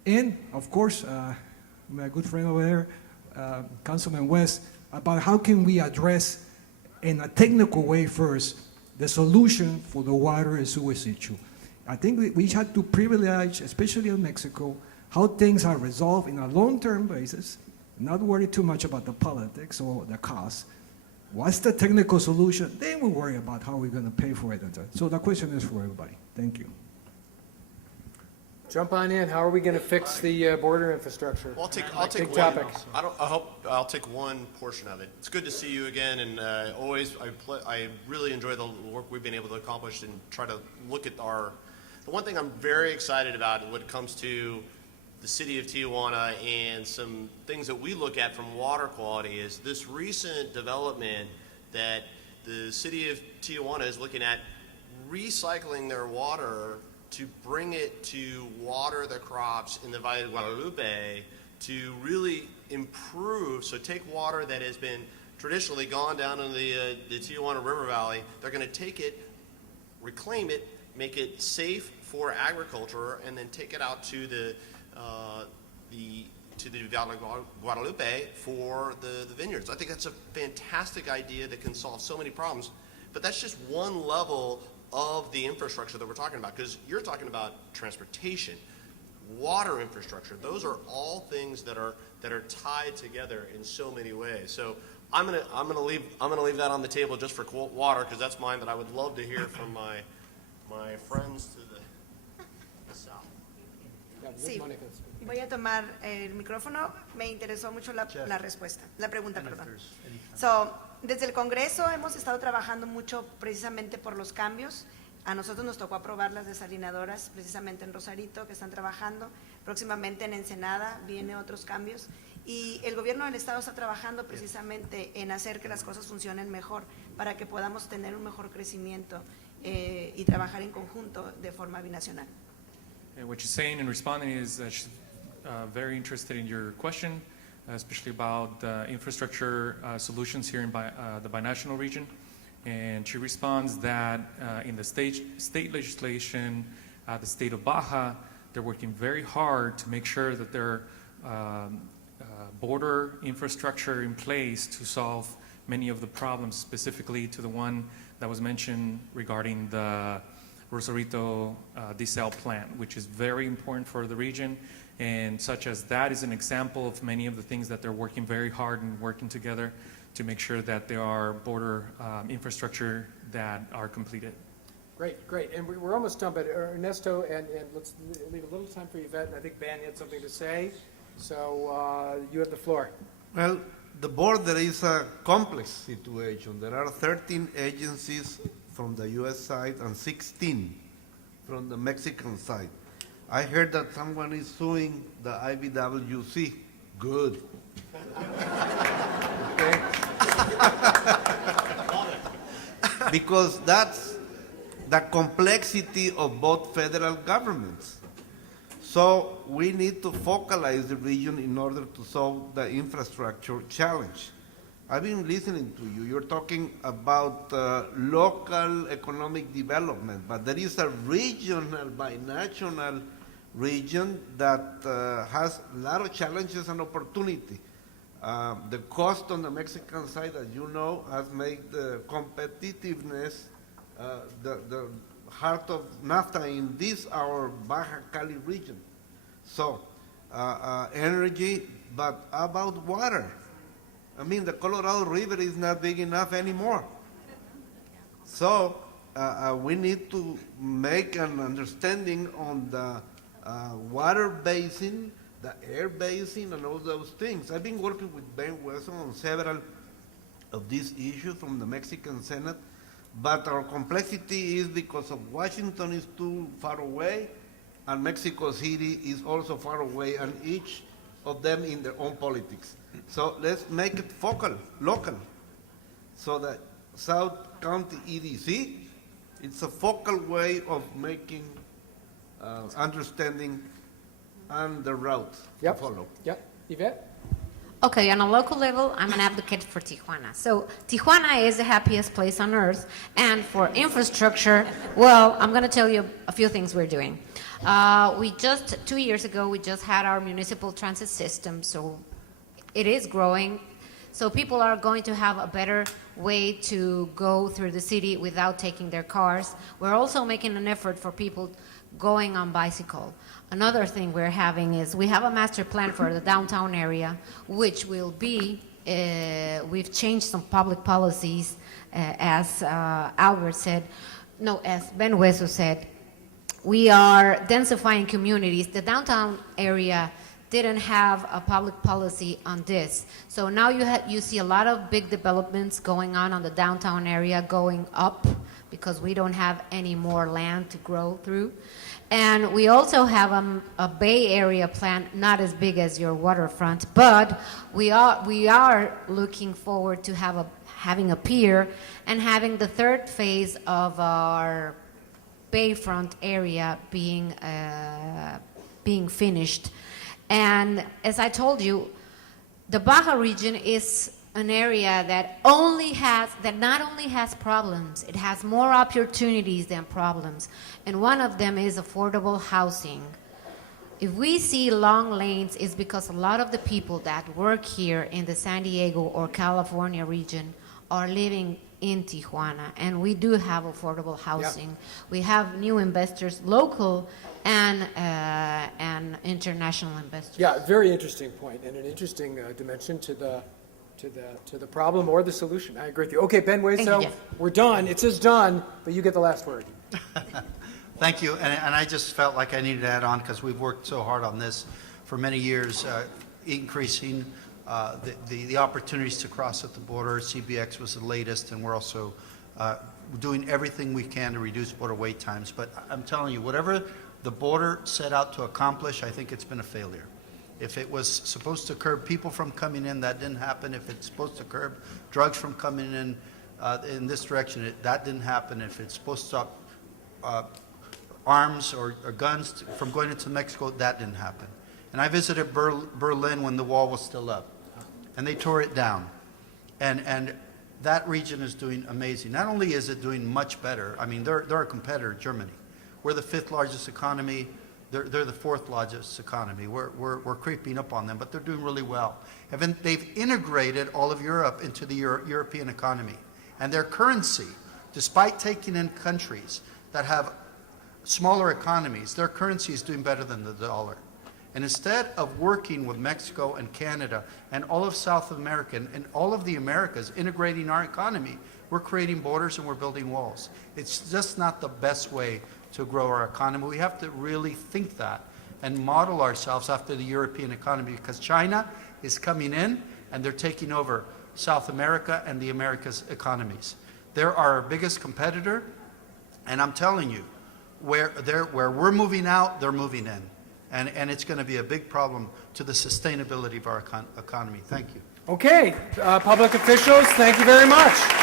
And of course, my good friend over there, Councilman West, about how can we address in a technical way first the solution for the water and sewage issue. I think we had to privilege, especially in Mexico, how things are resolved in a long-term basis, not worry too much about the politics or the cost, what's the technical solution? Then we worry about how we're going to pay for it. So the question is for everybody. Thank you. Jump on in. How are we going to fix the border infrastructure? Well, I'll take Big one. topic. I hope I'll take one portion of it. It's good to see you again, and I really enjoy the work we've been able to accomplish and try to look at the one thing I'm very excited about when it comes to the city of Tijuana and some things that we look at from water quality is this recent development that the city of Tijuana is looking at recycling their water to bring it to water the crops in the Valle de Guadalupe to really improve. So take water that has been traditionally gone down in the Tijuana River Valley. They're going to take it, reclaim it, make it safe for agriculture, and then take it out to the Valle de Guadalupe for the vineyards. I think that's a fantastic idea that can solve so many problems. But that's just one level of the infrastructure that we're talking about, because you're talking about transportation, water infrastructure. Those are all things that are tied together in so many ways. So I'm gonna leave that on the table just for water, because that's mine that I would love to hear from my friends to the south. Sí, voy a tomar el micrófono. Me interesó mucho la pregunta, perdón. So, desde el Congreso hemos estado trabajando mucho precisamente por los cambios. A nosotros nos tocó aprobar las desalinadoras precisamente en Rosarito, que están trabajando. Próximamente en Ensenada vienen otros cambios. Y el gobierno del Estado está trabajando precisamente en hacer que las cosas funcionen mejor para que podamos tener un mejor crecimiento y trabajar en conjunto de forma binacional. What she's saying in responding is that she's very interested in your question, especially about infrastructure solutions here in the binational region. And she responds that in the state legislation, the state of Baja, they're working very hard to make sure that their border infrastructure in place to solve many of the problems, specifically to the one that was mentioned regarding the Rosarito desal plant, which is very important for the region, and such as that is an example of many of the things that they're working very hard and working together to make sure that there are border infrastructure that are completed. Great, great. And we're almost done, but Ernesto, and let's leave a little time for Yvette, and I think Van had something to say. So you have the floor. Well, the border is a complex situation. There are 13 agencies from the U.S. side and 16 from the Mexican side. I heard that someone is suing the IBWC. Good. Okay? Because that's the complexity of both federal governments. So we need to focalize the region in order to solve the infrastructure challenge. I've been listening to you. You're talking about local economic development, but there is a regional, binational region that has a lot of challenges and opportunity. The cost on the Mexican side, as you know, has made the competitiveness the heart of NAFTA in this, our Baja Cali region. So, energy, but about water. I mean, the Colorado River is not big enough anymore. So, we need to make an understanding on the water basin, the air basin, and all those things. I've been working with Ben Wilson on several of these issues from the Mexican Senate, but our complexity is because of Washington is too far away, and Mexico City is also far away, and each of them in their own politics. So let's make it focal, local. So that South County EDC, it's a focal way of making understanding and the route to follow. Yep. Yvette? Okay, on a local level, I'm an advocate for Tijuana. So Tijuana is the happiest place on earth, and for infrastructure, well, I'm going to tell you a few things we're doing. 2 years ago, we just had our municipal transit system, so it is growing. So people are going to have a better way to go through the city without taking their cars. We're also making an effort for people going on bicycle. Another thing we're having is we have a master plan for the downtown area, which will be we've changed some public policies, as Albert said, no, as Ben Hueso said. We are densifying communities. The downtown area didn't have a public policy on this. So now you see a lot of big developments going on the downtown area going up because we don't have any more land to grow through. And we also have a Bay Area plan, not as big as your waterfront, but we are looking forward to having a pier and having the third phase of our Bayfront area being finished. And as I told you, the Baja region is an area that not only has problems, it has more opportunities than problems. And one of them is affordable housing. If we see long lanes, it's because a lot of the people that work here in the San Diego or California region are living in Tijuana, and we do have affordable housing. Yeah. We have new investors, local and international investors. Yeah, very interesting point, and an interesting dimension to the problem or the solution. I agree with you. Okay, Ben Thank you, Hueso, Jeff. we're done. It says done, but you get the last word. Thank you, and I just felt like I needed to add on, because we've worked so hard on this for many years, increasing the opportunities to cross at the border. CBX was the latest, and we're also doing everything we can to reduce border wait times. But I'm telling you, whatever the border set out to accomplish, I think it's been a failure. If it was supposed to curb people from coming in, that didn't happen. If it's supposed to curb drugs from coming in this direction, that didn't happen. If it's supposed to stop arms or guns from going into Mexico, that didn't happen. And I visited Berlin when the wall was still up, and they tore it down. And that region is doing amazing. Not only is it doing much better, I mean, they're a competitor, Germany. We're the 5th largest economy. They're the 4th largest economy. We're creeping up on them, but they're doing really well. And they've integrated all of Europe into the European economy. And their currency, despite taking in countries that have smaller economies, their currency is doing better than the dollar. And instead of working with Mexico and Canada and all of South America and all of the Americas integrating our economy, we're creating borders and we're building walls. It's just not the best way to grow our economy. We have to really think that and model ourselves after the European economy, because China is coming in and they're taking over South America and the Americas' economies. They're our biggest competitor, and I'm telling you, where we're moving out, they're moving in. And it's going to be a big problem to the sustainability of our economy. Thank you. Okay, public officials, thank you very much.